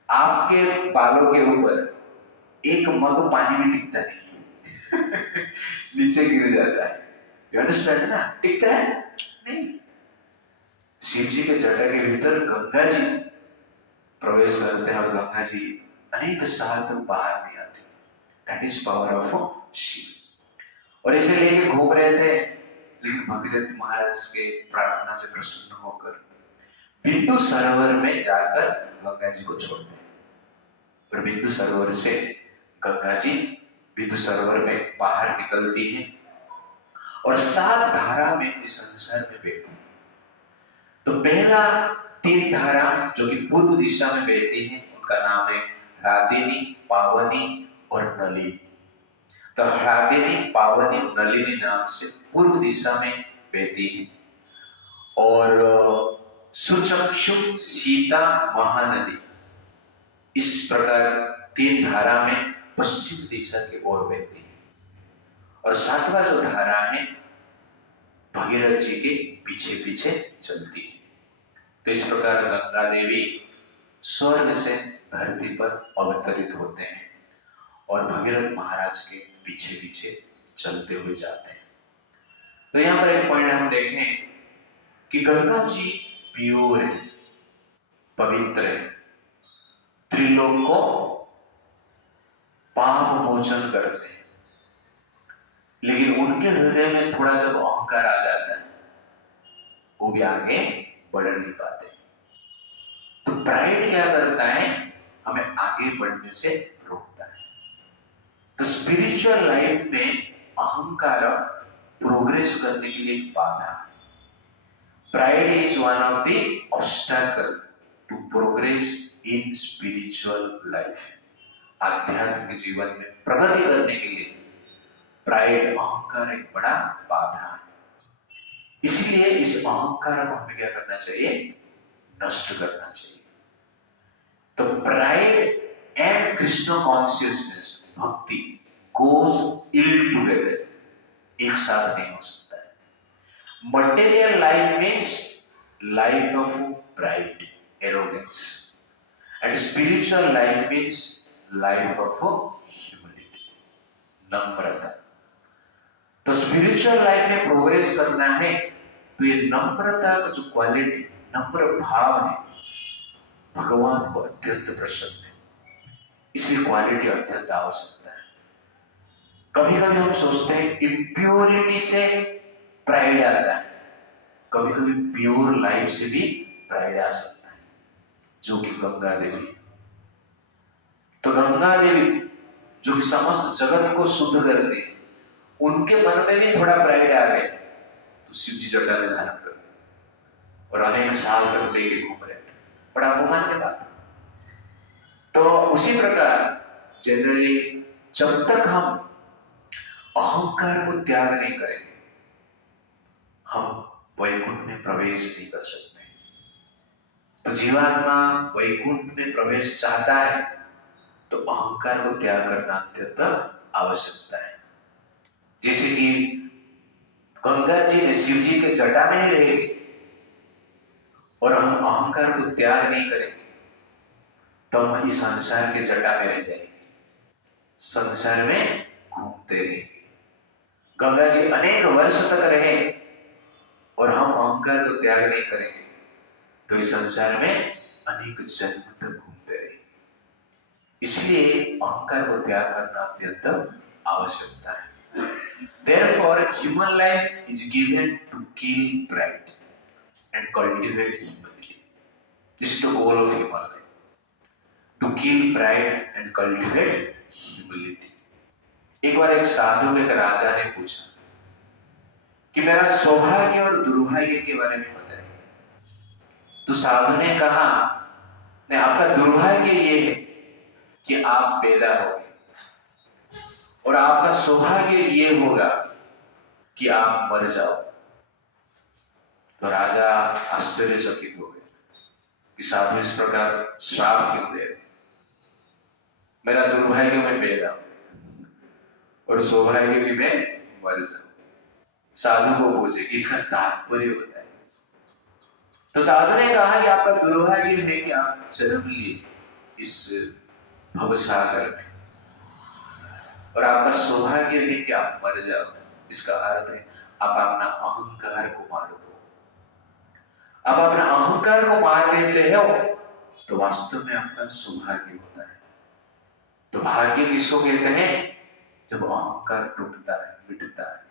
आपके बालों के ऊपर एक मग पानी में टिकता नहीं नीचे गिर जाता है, यू अंडरस्टैंड ना, टिकता है नहीं। शिव जी के जटा के भीतर गंगा जी प्रवेश करते हैं और गंगा जी अनेक साल तक बाहर नहीं आते। That is power of Shiv. और इसे लेके घूम रहे थे, लेकिन भगीरथ महाराज के प्रार्थना से प्रसन्न होकर बिंदु सरोवर में जाकर गंगा जी को छोड़ते हैं। और बिंदु सरोवर से गंगा जी बिंदु सरोवर में बाहर निकलती है और 7 धारा में इस संसार में बहती। तो पहला 3 धारा जो कि पूर्व दिशा में बहती है, उनका नाम है रादिनी, पावनी और नलिनी। तो रादिनी, पावनी, नलिनी नाम से पूर्व दिशा में बहती है। और सुचक्षु, सीता, महानदी, इस प्रकार 3 धारा में पश्चिम दिशा की ओर बहती है। और 7वां जो धारा है भगीरथ जी के पीछे पीछे चलती है। तो इस प्रकार गंगा देवी स्वर्ग से धरती पर अवतरित होते हैं और भगीरथ महाराज के पीछे पीछे चलते हुए जाते हैं। तो यहां पर एक पॉइंट हम देखें कि गंगा जी प्योर है, पवित्र है, त्रिलोक को पाप मोचन करते हैं, लेकिन उनके हृदय में थोड़ा जब अहंकार आ जाता है, वो भी आगे बढ़ नहीं पाते। तो प्राइड क्या करता है, हमें आगे बढ़ने से रोकता है। तो स्पिरिचुअल लाइफ में अहंकार प्रोग्रेस करने के लिए बाधा है। Pride is one of the obstacle to progress in spiritual life. आध्यात्मिक जीवन में प्रगति करने के लिए प्राइड, अहंकार एक बड़ा बाधा है। इसलिए इस अहंकार को हमें क्या करना चाहिए, नष्ट करना चाहिए। तो pride and Krishna consciousness, bhakti goes ill together, एक साथ नहीं हो सकता है। Material life means life of pride, arrogance, and spiritual life means life of humility, नम्रता। तो स्पिरिचुअल लाइफ में प्रोग्रेस करना है तो ये नम्रता का जो क्वालिटी, नम्र भाव है, भगवान को अत्यंत प्रसन्न है। इसलिए क्वालिटी अत्यंत आवश्यकता है। कभी कभी हम सोचते हैं इम्प्योरिटी से प्राइड आता है, कभी कभी प्योर लाइफ से भी प्राइड आ सकता है, जो कि गंगा देवी। तो गंगा देवी जो कि समस्त जगत को शुद्ध करती, उनके मन में भी थोड़ा प्राइड आ गया तो शिव जी जटा में धारण कर और अनेक साल तक लेके घूम रहे थे। बड़ा अपमान की बात। तो उसी प्रकार जनरली जब तक हम अहंकार को त्याग नहीं करेंगे, हम वैकुंठ में प्रवेश नहीं कर सकते। तो जीवात्मा वैकुंठ में प्रवेश चाहता है तो अहंकार को त्याग करना अत्यंत आवश्यकता है। जैसे कि गंगा जी ने शिव जी के जटा में ही रहेगी और हम अहंकार को त्याग नहीं करेंगे तो हम इस संसार के जटा में रह जाएंगे, संसार में घूमते रहेंगे। गंगा जी अनेक वर्ष तक रहे और हम अहंकार को त्याग नहीं करेंगे तो इस संसार में अनेक जन्म तक घूमते रहेंगे। इसलिए अहंकार को त्याग करना अत्यंत आवश्यकता है। Therefore, human life is given to kill pride and cultivate humility. This is the goal of human life. To kill pride and cultivate humility. एक बार एक साधु के राजा ने पूछा कि मेरा सौभाग्य और दुर्भाग्य के बारे में बताइए। तो साधु ने कहा, नहीं, आपका दुर्भाग्य ये है कि आप पैदा हो गए और आपका सौभाग्य ये होगा कि आप मर जाओ। तो राजा आश्चर्यचकित हो गए कि साधु इस प्रकार श्राप क्यों दे रहे। मेरा दुर्भाग्य में पैदा हो और सौभाग्य भी मैं मर जाऊं। साधु को पूछे किसका तात्पर्य होता है। तो साधु ने कहा कि आपका दुर्भाग्य है कि आप जन्म लिए इस भवसागर में और आपका सौभाग्य है कि आप मर जाओ। इसका अर्थ है आप अपना अहंकार को मार दो। आप अपना अहंकार को मार देते हो तो वास्तव में आपका सौभाग्य होता है। तो भाग्य किसको कहते हैं? जब अहंकार टूटता है, मिटता है।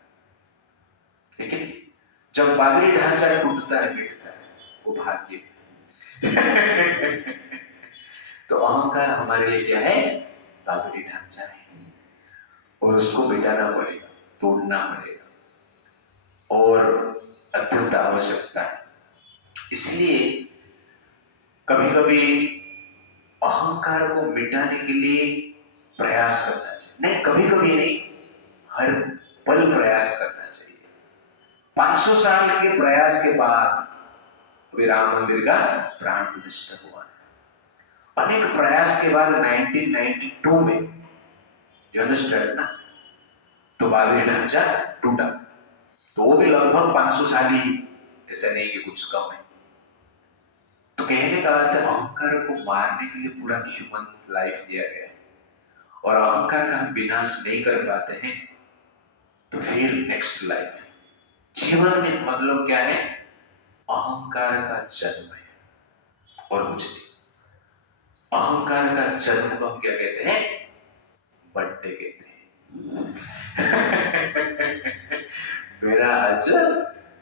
लेकिन जब बाहरी ढांचा टूटता है, मिटता है, वो भाग्य। तो अहंकार हमारे लिए क्या है? बाहरी ढांचा है और उसको मिटाना पड़ेगा, तोड़ना पड़ेगा और अत्यंत आवश्यकता है। इसलिए कभी कभी अहंकार को मिटाने के लिए प्रयास करना चाहिए। नहीं, कभी कभी नहीं, हर पल प्रयास करना चाहिए। 500 साल के प्रयास के बाद अभी राम मंदिर का प्राण प्रतिष्ठा हुआ है। अनेक प्रयास के बाद 1992 में, यू अंडरस्टैंड ना, तो बाबरी ढांचा टूटा। तो वो भी लगभग 500 साल ही, ऐसा नहीं कि कुछ कम है। तो कहने का अर्थ अहंकार को मारने के लिए पूरा ह्यूमन लाइफ दिया गया है और अहंकार का हम विनाश नहीं कर पाते हैं तो फिर नेक्स्ट लाइफ, जीवन में मतलब क्या है? अहंकार का जन्म है और कुछ नहीं। अहंकार का जन्म को हम क्या कहते हैं? बर्थडे कहते हैं। मेरा आज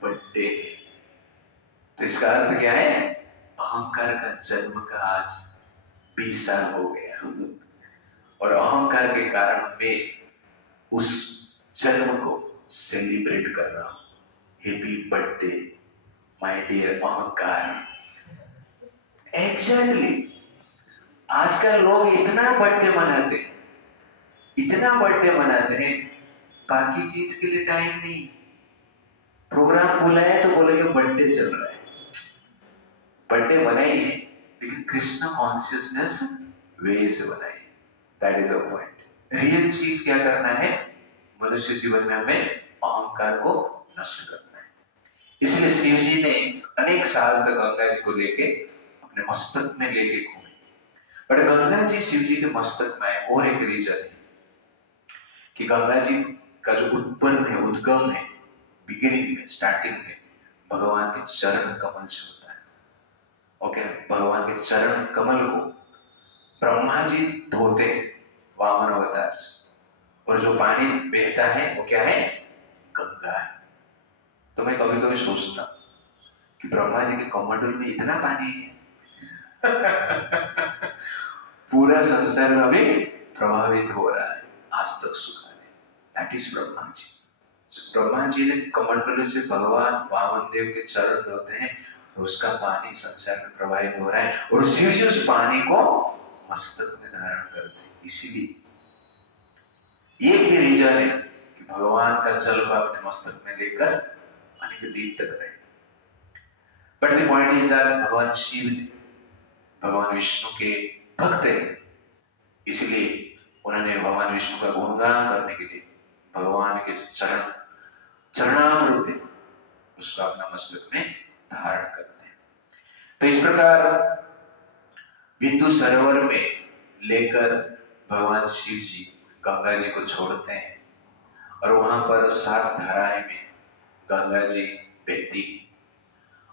बर्थडे है। तो इसका अर्थ क्या है? अहंकार का जन्म का आज 20 साल हो गया और अहंकार के कारण मैं उस जन्म को सेलिब्रेट कर रहा हूं। हैप्पी बर्थडे माय डियर अहंकार। एग्जैक्टली, आजकल लोग इतना बर्थडे मनाते हैं, इतना बर्थडे मनाते हैं, बाकी चीज के लिए टाइम नहीं। प्रोग्राम बुलाया तो बोलेंगे बर्थडे चल रहा है। बर्थडे बनाइए लेकिन कृष्ण कॉन्शियसनेस वे से बनाइए। That is the point. Real चीज क्या करना है? मनुष्य जीवन में हमें अहंकार को नष्ट करना है। इसलिए शिव जी ने अनेक साल तक गंगा जी को लेके अपने मस्तक में लेके घूमे। बट गंगा जी शिव जी के मस्तक में आए और एक रीजन है कि गंगा जी का जो उत्पन्न है, उद्गम है, बिगिनिंग में, स्टार्टिंग में भगवान के चरण कमल से होता है। ओके, भगवान के चरण कमल को ब्रह्मा जी धोते वामन अवतार से और जो पानी बहता है वो क्या है? गंगा है। तो मैं कभी कभी सोचता कि ब्रह्मा जी के कमंडल में इतना पानी है। पूरा संसार में अभी प्रभावित हो रहा है, आज तक सुखा है। That is Brahma ji. ब्रह्मा जी ने कमंडल से भगवान वामन देव के चरण धोते हैं तो उसका पानी संसार में प्रवाहित हो रहा है और शिव जी उस पानी को मस्तक में धारण करते हैं। इसीलिए एक ही रीजन है कि भगवान का जल को अपने मस्तक में लेकर अनेक दिन तक रहे। But the point is that भगवान शिव भगवान विष्णु के भक्त हैं, इसलिए उन्होंने भगवान विष्णु का गुणगान करने के लिए भगवान के चरणामृत उसको अपना मस्तक में धारण करते हैं। तो इस प्रकार बिंदु सरोवर में लेकर भगवान शिव जी गंगा जी को छोड़ते हैं और वहां पर 7 धाराएं में गंगा जी बहती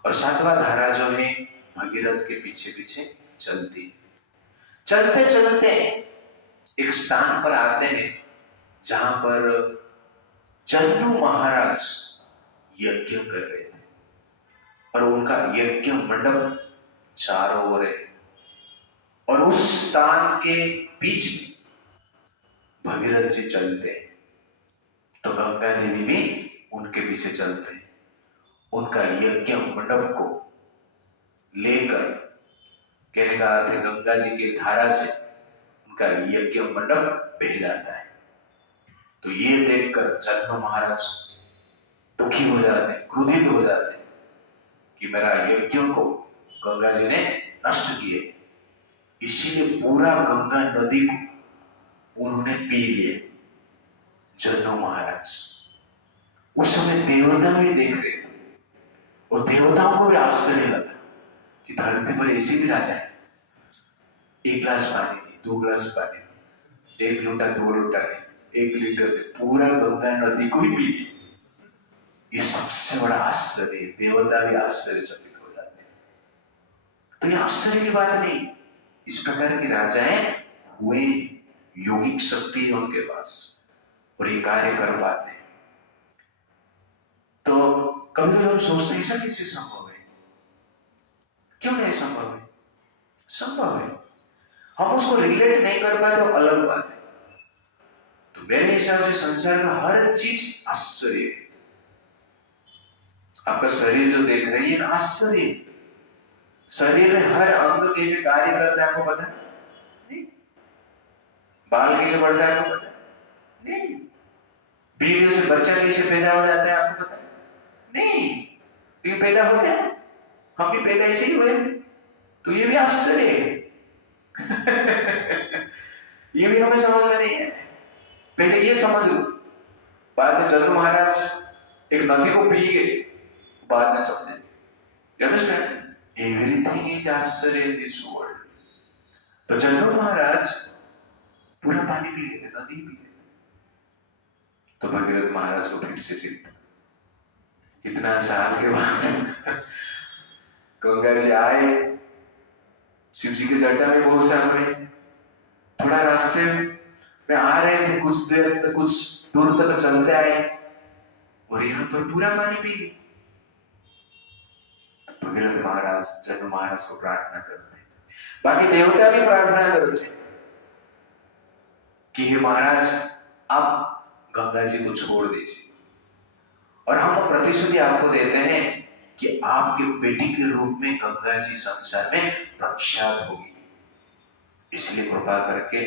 और 7वां धारा जो है भगीरथ के पीछे पीछे चलती। चलते चलते एक स्थान पर आते हैं जहां पर जन्नू महाराज यज्ञ कर रहे थे और उनका यज्ञ मंडप चारों ओर है और उस स्थान के बीच में भगीरथ जी चलते तो गंगा देवी भी उनके पीछे चलते, उनका यज्ञ मंडप को लेकर, कहने का अर्थ है गंगा जी के धारा से उनका यज्ञ मंडप बह जाता है। तो ये देखकर जन्नू महाराज दुखी हो जाते हैं, क्रोधित हो जाते हैं कि मेरा यज्ञ को गंगा जी ने नष्ट किए, इसीलिए पूरा गंगा नदी को उन्होंने पी लिए। जन्नू महाराज उस समय देवता भी देख रहे थे और देवताओं को भी आश्चर्य लगा कि धरती पर ऐसे भी राजा है, 1 गिलास पानी नहीं, 2 गिलास पानी नहीं, 1 लोटा 2 लोटा नहीं, 1 लीटर नहीं, पूरा गंगा नदी को ही पी ली। ये सबसे बड़ा आश्चर्य है, देवता भी आश्चर्यचकित हो जाते हैं। तो ये आश्चर्य की बात नहीं, इस प्रकार के राजाएं हुए, योगिक शक्ति है उनके पास और ये कार्य कर पाते हैं। तो कभी कभी हम सोचते हैं ऐसा कैसे संभव है, क्यों नहीं संभव है? संभव है, हम उसको रिलेट नहीं कर पाते तो अलग बात है। तो मेरे हिसाब से संसार में हर चीज आश्चर्य है। आपका शरीर जो देख रहे हैं आश्चर्य है, शरीर में हर अंग कैसे कार्य करता है आपको पता है? नहीं। बाल कैसे बढ़ता है आपको पता है? नहीं। बीवी से बच्चा कैसे पैदा हो जाता है आपको पता है? नहीं। तो ये पैदा होते हैं, हम भी पैदा ऐसे ही हुए, तो ये भी आश्चर्य है। ये भी हमें समझना नहीं है, पहले ये समझ लो, बाद में जन्नू महाराज एक नदी को पी गए, बाद में समझे। You understand? Everything is आश्चर्य in this world. तो जन्नू महाराज पूरा पानी पी लेते, नदी पी लेते, तो भगीरथ महाराज को फिर से चिंता, इतना साल के बाद गंगा जी आए, शिव जी के जटा में बहुत सामने, थोड़ा रास्ते में आ रहे थे, कुछ देर तक, कुछ दूर तक चलते आए और यहाँ पर पूरा पानी पी गए। भगीरथ महाराज जन्नू महाराज को प्रार्थना करते, बाकी देवता भी प्रार्थना करते कि हे महाराज आप गंगा जी को छोड़ दीजिए और हम प्रतिश्रुति आपको देते हैं कि आपके बेटी के रूप में गंगा जी संसार में प्रख्यात होगी, इसलिए कृपा करके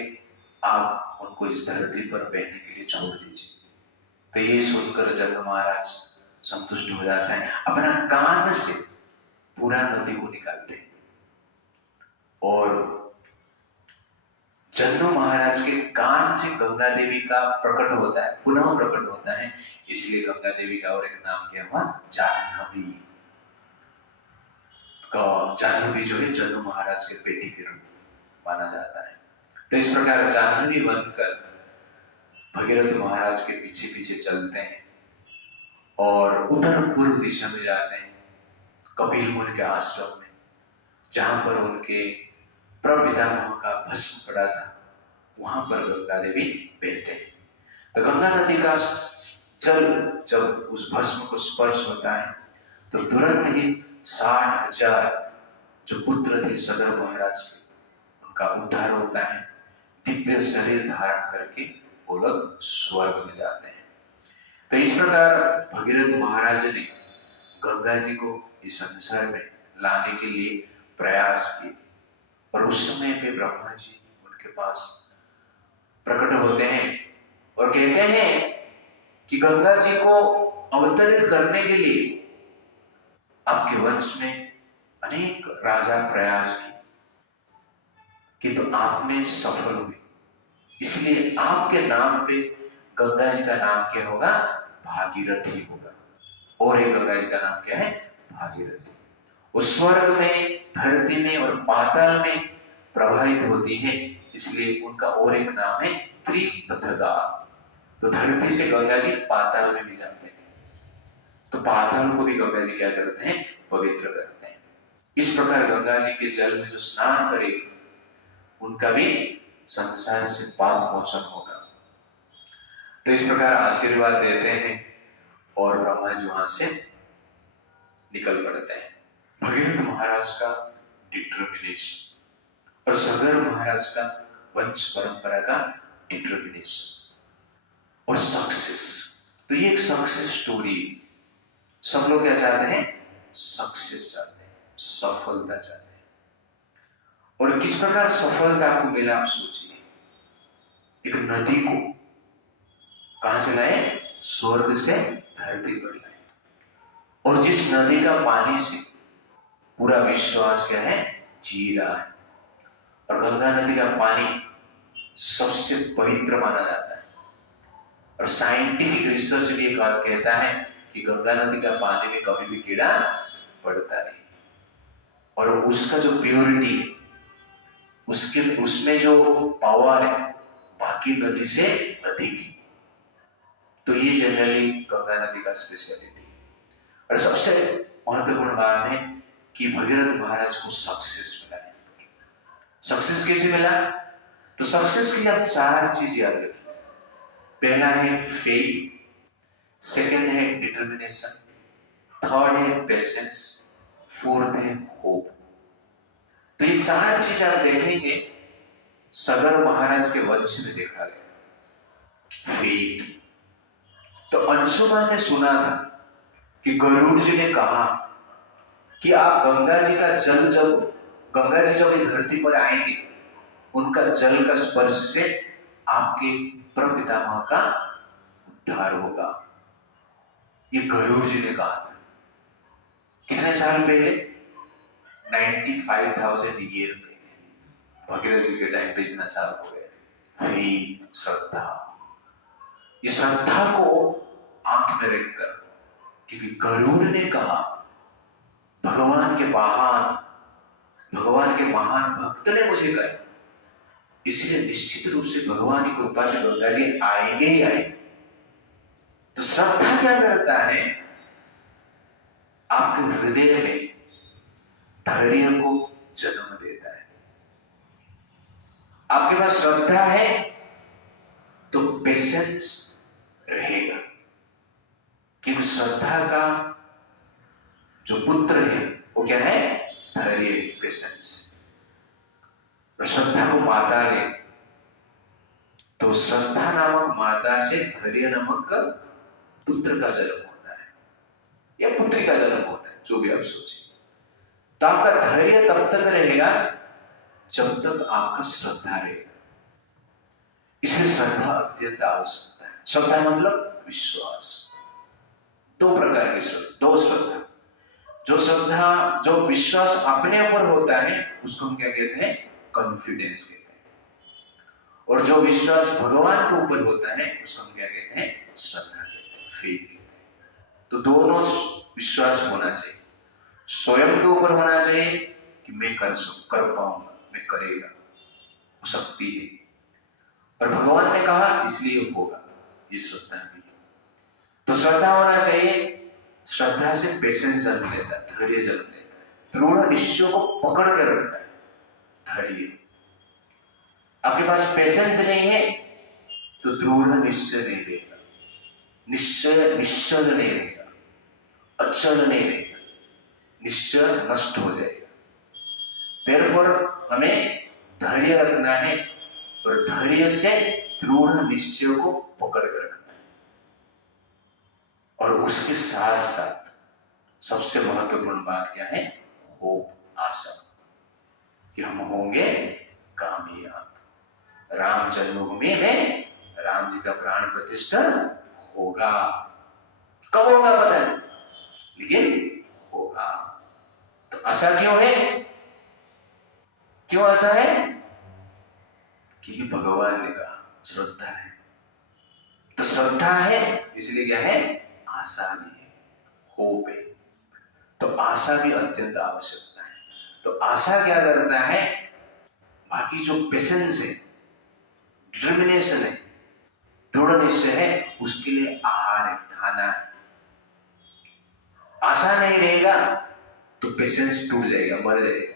आप उनको इस धरती पर बहने के लिए छोड़ दीजिए। तो ये सुनकर जन्नू महाराज संतुष्ट हो जाता है, अपना कान से पूरा नदी को निकालते हैं और जन्नू महाराज के कान से गंगा देवी का प्रकट होता है, पुनः प्रकट होता है, इसलिए गंगा देवी का और एक नाम क्या हुआ? जाह्नवी। जाह्नवी जो है जन्नू महाराज के बेटी के रूप माना जाता है। तो इस प्रकार जाह्नवी बनकर भगीरथ महाराज के पीछे पीछे चलते हैं और उत्तर पूर्व दिशा में जाते हैं, कपिल मुनि के आश्रम में, जहां पर उनके प्रपितामह का भस्म पड़ा था, वहां पर गंगा देवी बहते हैं। तो गंगा नदी का जल जब उस भस्म को स्पर्श होता है तो तुरंत ही 60,000 जो पुत्र थे सगर महाराज के, उनका उद्धार होता है, दिव्य शरीर धारण करके वो लोग स्वर्ग में जाते हैं। तो इस प्रकार भगीरथ महाराज ने गंगा जी को इस संसार में लाने के लिए प्रयास किए। और उस समय पे ब्रह्मा जी उनके पास प्रकट होते हैं और कहते हैं कि गंगा जी को अवतरित करने के लिए आपके वंश में अनेक राजा प्रयास किए, किंतु आपने सफल हुए, इसलिए आपके नाम पे गंगा जी का नाम क्या होगा? भागीरथी होगा। और एक गंगा जी का नाम क्या है? भागीरथी। वो स्वर्ग में, धरती में और पाताल में प्रवाहित होती है, इसलिए उनका और एक नाम है त्रिपथगा। तो धरती से गंगा जी पाताल में भी जाते हैं, तो पाताल को भी गंगा जी क्या करते हैं? पवित्र करते हैं। इस प्रकार गंगा जी के जल में जो स्नान करे उनका भी संसार से पाप मोचन होगा। तो इस प्रकार आशीर्वाद देते हैं और ब्रह्मा जी वहां से निकल पड़ते हैं। भगीरथ महाराज का डिटर्मिनेशन और सगर महाराज का वंश परंपरा का डिटर्मिनेशन और सक्सेस। तो ये एक सक्सेस स्टोरी। सब लोग क्या चाहते हैं? सक्सेस चाहते हैं, सफलता चाहते हैं। और किस प्रकार सफलता आपको मिला? आप सोचिए, एक नदी को कहां से लाए? स्वर्ग से धरती पर लाए। और जिस नदी का पानी से पूरा विश्वास क्या है? जी रहा है। और गंगा नदी का पानी सबसे पवित्र माना जाता है। और साइंटिफिक रिसर्च भी एक बात कहता है कि गंगा नदी का पानी में कभी भी कीड़ा पड़ता नहीं। और उसका जो प्योरिटी, उसमें जो पावर है बाकी नदी से अधिक है। तो ये जनरली गंगा नदी का स्पेशलिटी है। और सबसे महत्वपूर्ण बात है कि भगीरथ महाराज को सक्सेस मिला है। सक्सेस कैसे मिला? तो सक्सेस के लिए आप 4 चीज याद रखिए। पहला है फेथ, सेकंड है डिटर्मिनेशन, थर्ड है पेशेंस, फोर्थ है होप। तो ये 4 चीज आप देखेंगे सगर महाराज के वंश में देखा गया। फेथ, तो अंशुमान ने सुना था कि गरुड़ जी ने कहा कि आप गंगा जी का जल, गंगा जी जब धरती पर आएंगे उनका जल का स्पर्श से आपके प्रपितामह का उद्धार होगा। ये गरुड़ जी ने कहा था। कितने साल पहले? 95,000 ईयर पहले। भगीरथ जी के टाइम पे इतना साल हो गए। फेथ, श्रद्धा, ये श्रद्धा को आंख में रखकर, क्योंकि गरुड़ ने कहा भगवान के महान भक्त ने मुझे कहा, इसलिए निश्चित रूप से भगवान की कृपा से गंगा जी आएंगे ही आएंगे। तो श्रद्धा क्या करता है? आपके हृदय में धैर्य को जन्म देता है। आपके पास श्रद्धा है तो पेशेंस रहेगा, क्योंकि श्रद्धा का जो पुत्र है वो क्या है? धैर्य, पेशेंस। श्रद्धा को माता ले तो श्रद्धा नामक माता से धैर्य नामक पुत्र का जन्म होता है या पुत्री का जन्म होता है, जो भी आप सोचिए। तो आपका धैर्य तब तक रहेगा जब तक आपका श्रद्धा रहेगा। इसलिए श्रद्धा अत्यंत आवश्यकता है। श्रद्धा मतलब विश्वास। 2 प्रकार की श्रद्धा, 2 श्रद्धा। जो विश्वास अपने ऊपर होता है उसको हम क्या कहते हैं? कॉन्फिडेंस कहते हैं। और जो विश्वास भगवान के ऊपर होता है उसको हम क्या कहते हैं? श्रद्धा कहते हैं, फेथ कहते हैं। तो दोनों विश्वास होना चाहिए। स्वयं के ऊपर होना चाहिए कि मैं कर पाऊंगा, मैं करेगा, वो शक्ति है। और भगवान ने कहा इसलिए होगा, ये श्रद्धा है। तो श्रद्धा होना चाहिए। श्रद्धा से पेशेंस जन्म लेता है, धैर्य जन्म लेता है, दृढ़ निश्चय को पकड़ कर रखता है, धैर्य। आपके पास पेशेंस नहीं है तो दृढ़ निश्चय नहीं रहेगा, निश्चल नहीं रहेगा, अचल नहीं रहेगा, निश्चय नष्ट हो जाएगा। Therefore, हमें धैर्य रखना है और धैर्य से दृढ़ निश्चय को पकड़ कर रखना है। और उसके साथ साथ सबसे महत्वपूर्ण बात क्या है? होप, आशा कि हम होंगे कामयाब। राम जन्मभूमि में राम जी का प्राण प्रतिष्ठा होगा। कब होगा पता नहीं, लेकिन होगा। तो आशा क्यों है? क्यों आशा है? क्योंकि भगवान ने कहा, श्रद्धा है। तो श्रद्धा है इसलिए क्या है? आशा भी है, होप है। तो आशा भी अत्यंत आवश्यकता है। तो आशा क्या करता है? बाकी जो पेशेंस है, डिटर्मिनेशन है, दृढ़ निश्चय है, उसके लिए आहार है, खाना है। आशा नहीं रहेगा तो पेशेंस टूट जाएगा, मर जाएगा।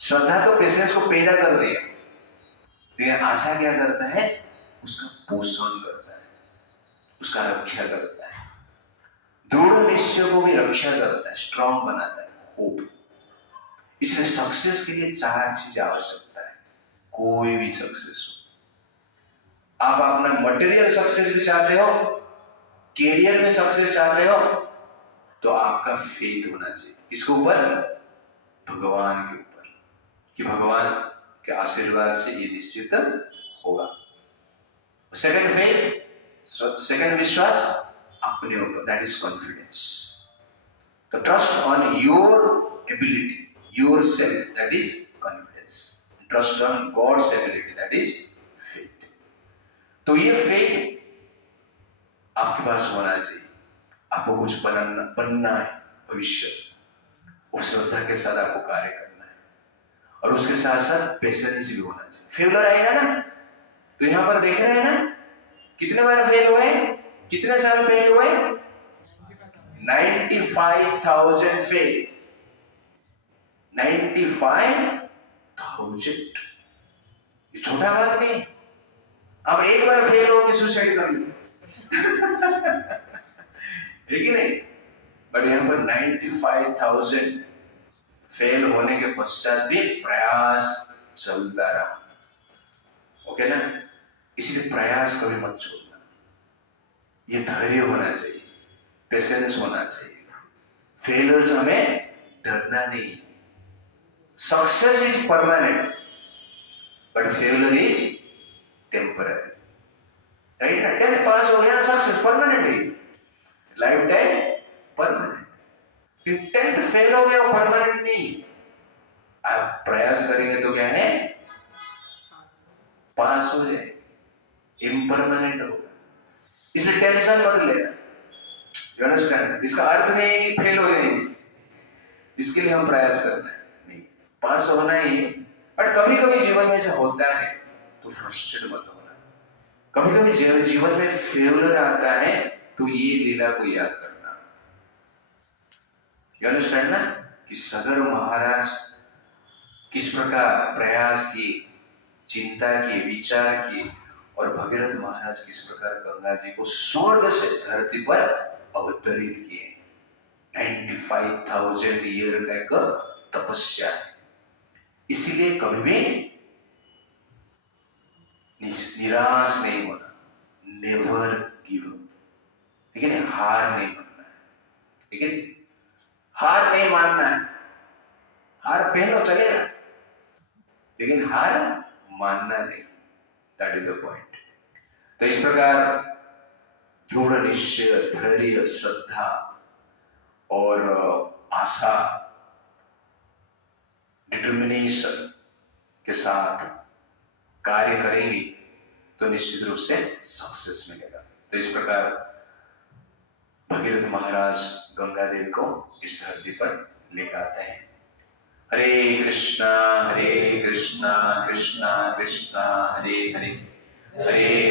श्रद्धा तो पेशेंस को पैदा कर देगा, लेकिन आशा क्या करता है? उसका पोषण करता है, उसका रक्षा करता है, दृढ़ निश्चय को भी रक्षा करता है, स्ट्रांग बनाता है, होप। इसलिए सक्सेस के लिए 4 चीज आवश्यकता है। कोई भी सक्सेस हो, आप अपना मटेरियल सक्सेस भी चाहते हो, कैरियर में सक्सेस चाहते हो, तो आपका फेथ होना चाहिए इसके ऊपर, भगवान के ऊपर, कि भगवान के आशीर्वाद से ये निश्चित होगा। सेकंड फेथ, सेकंड विश्वास अपने ऊपर, दैट इज कॉन्फिडेंस। तो trust on your ability, yourself, that is confidence. Trust on God's ability, that is faith. तो ये फेथ आपके पास होना चाहिए। आपको कुछ बनना है भविष्य, उस श्रद्धा के साथ आपको कार्य करना है, और उसके साथ साथ पेशेंस भी होना चाहिए। फेलियर आएगा ना, तो यहां पर देख रहे हैं ना, कितने बार फेल हुए, कितने साल फेल हुए? 95,000 फेल, 95,000। ये छोटा बात नहीं। अब एक बार फेल हो के सुसाइड कर ली है कि नहीं? बट यहां पर 95,000 फेल होने के पश्चात भी प्रयास चलता रहा। ओके ना? इसलिए प्रयास कभी मत छोड़ना। ये धैर्य होना चाहिए, पेशेंस होना चाहिए। फेलियर से हमें डरना नहीं। Success is permanent but failure is temporary. Right ना? 10th पास हो गया ना, सक्सेस परमानेंट है, life time permanent. 10th fail हो गया, वो परमानेंट नहीं। आप प्रयास करेंगे तो क्या है? पास हो जाए, इम्परमानेंट होगा। इसलिए टेंशन मत लेना। You understand? इसका अर्थ नहीं है कि फेल हो जाएंगे, इसके लिए हम प्रयास करना है, नहीं, पास होना ही। बट कभी कभी जीवन में ऐसा होता है तो फ्रस्ट्रेट मत होना। कभी कभी जीवन में फेलियर आता है तो ये लीला को याद करना। यू अंडरस्टैंड ना, कि सगर महाराज किस प्रकार प्रयास की, चिंता की, विचार की, और भगीरथ महाराज किस प्रकार गंगा जी को स्वर्ग से धरती पर अवतरित किए। 95,000 ईयर का एक तपस्या है। इसीलिए कभी भी निराश नहीं होना, नेवर गिव अप। लेकिन हार नहीं मानना है, लेकिन हार नहीं मानना है। हार पहनो चलेगा, लेकिन हार मानना नहीं, दैट इज द पॉइंट। तो इस प्रकार दृढ़ निश्चय, धैर्य, श्रद्धा और आशा, डिटर्मिनेशन के साथ कार्य करेंगे तो निश्चित रूप से सक्सेस मिलेगा। तो इस प्रकार भगीरथ महाराज गंगा देवी को इस धरती पर लेकर आते हैं। हरे कृष्णा कृष्णा कृष्णा हरे हरे, हरे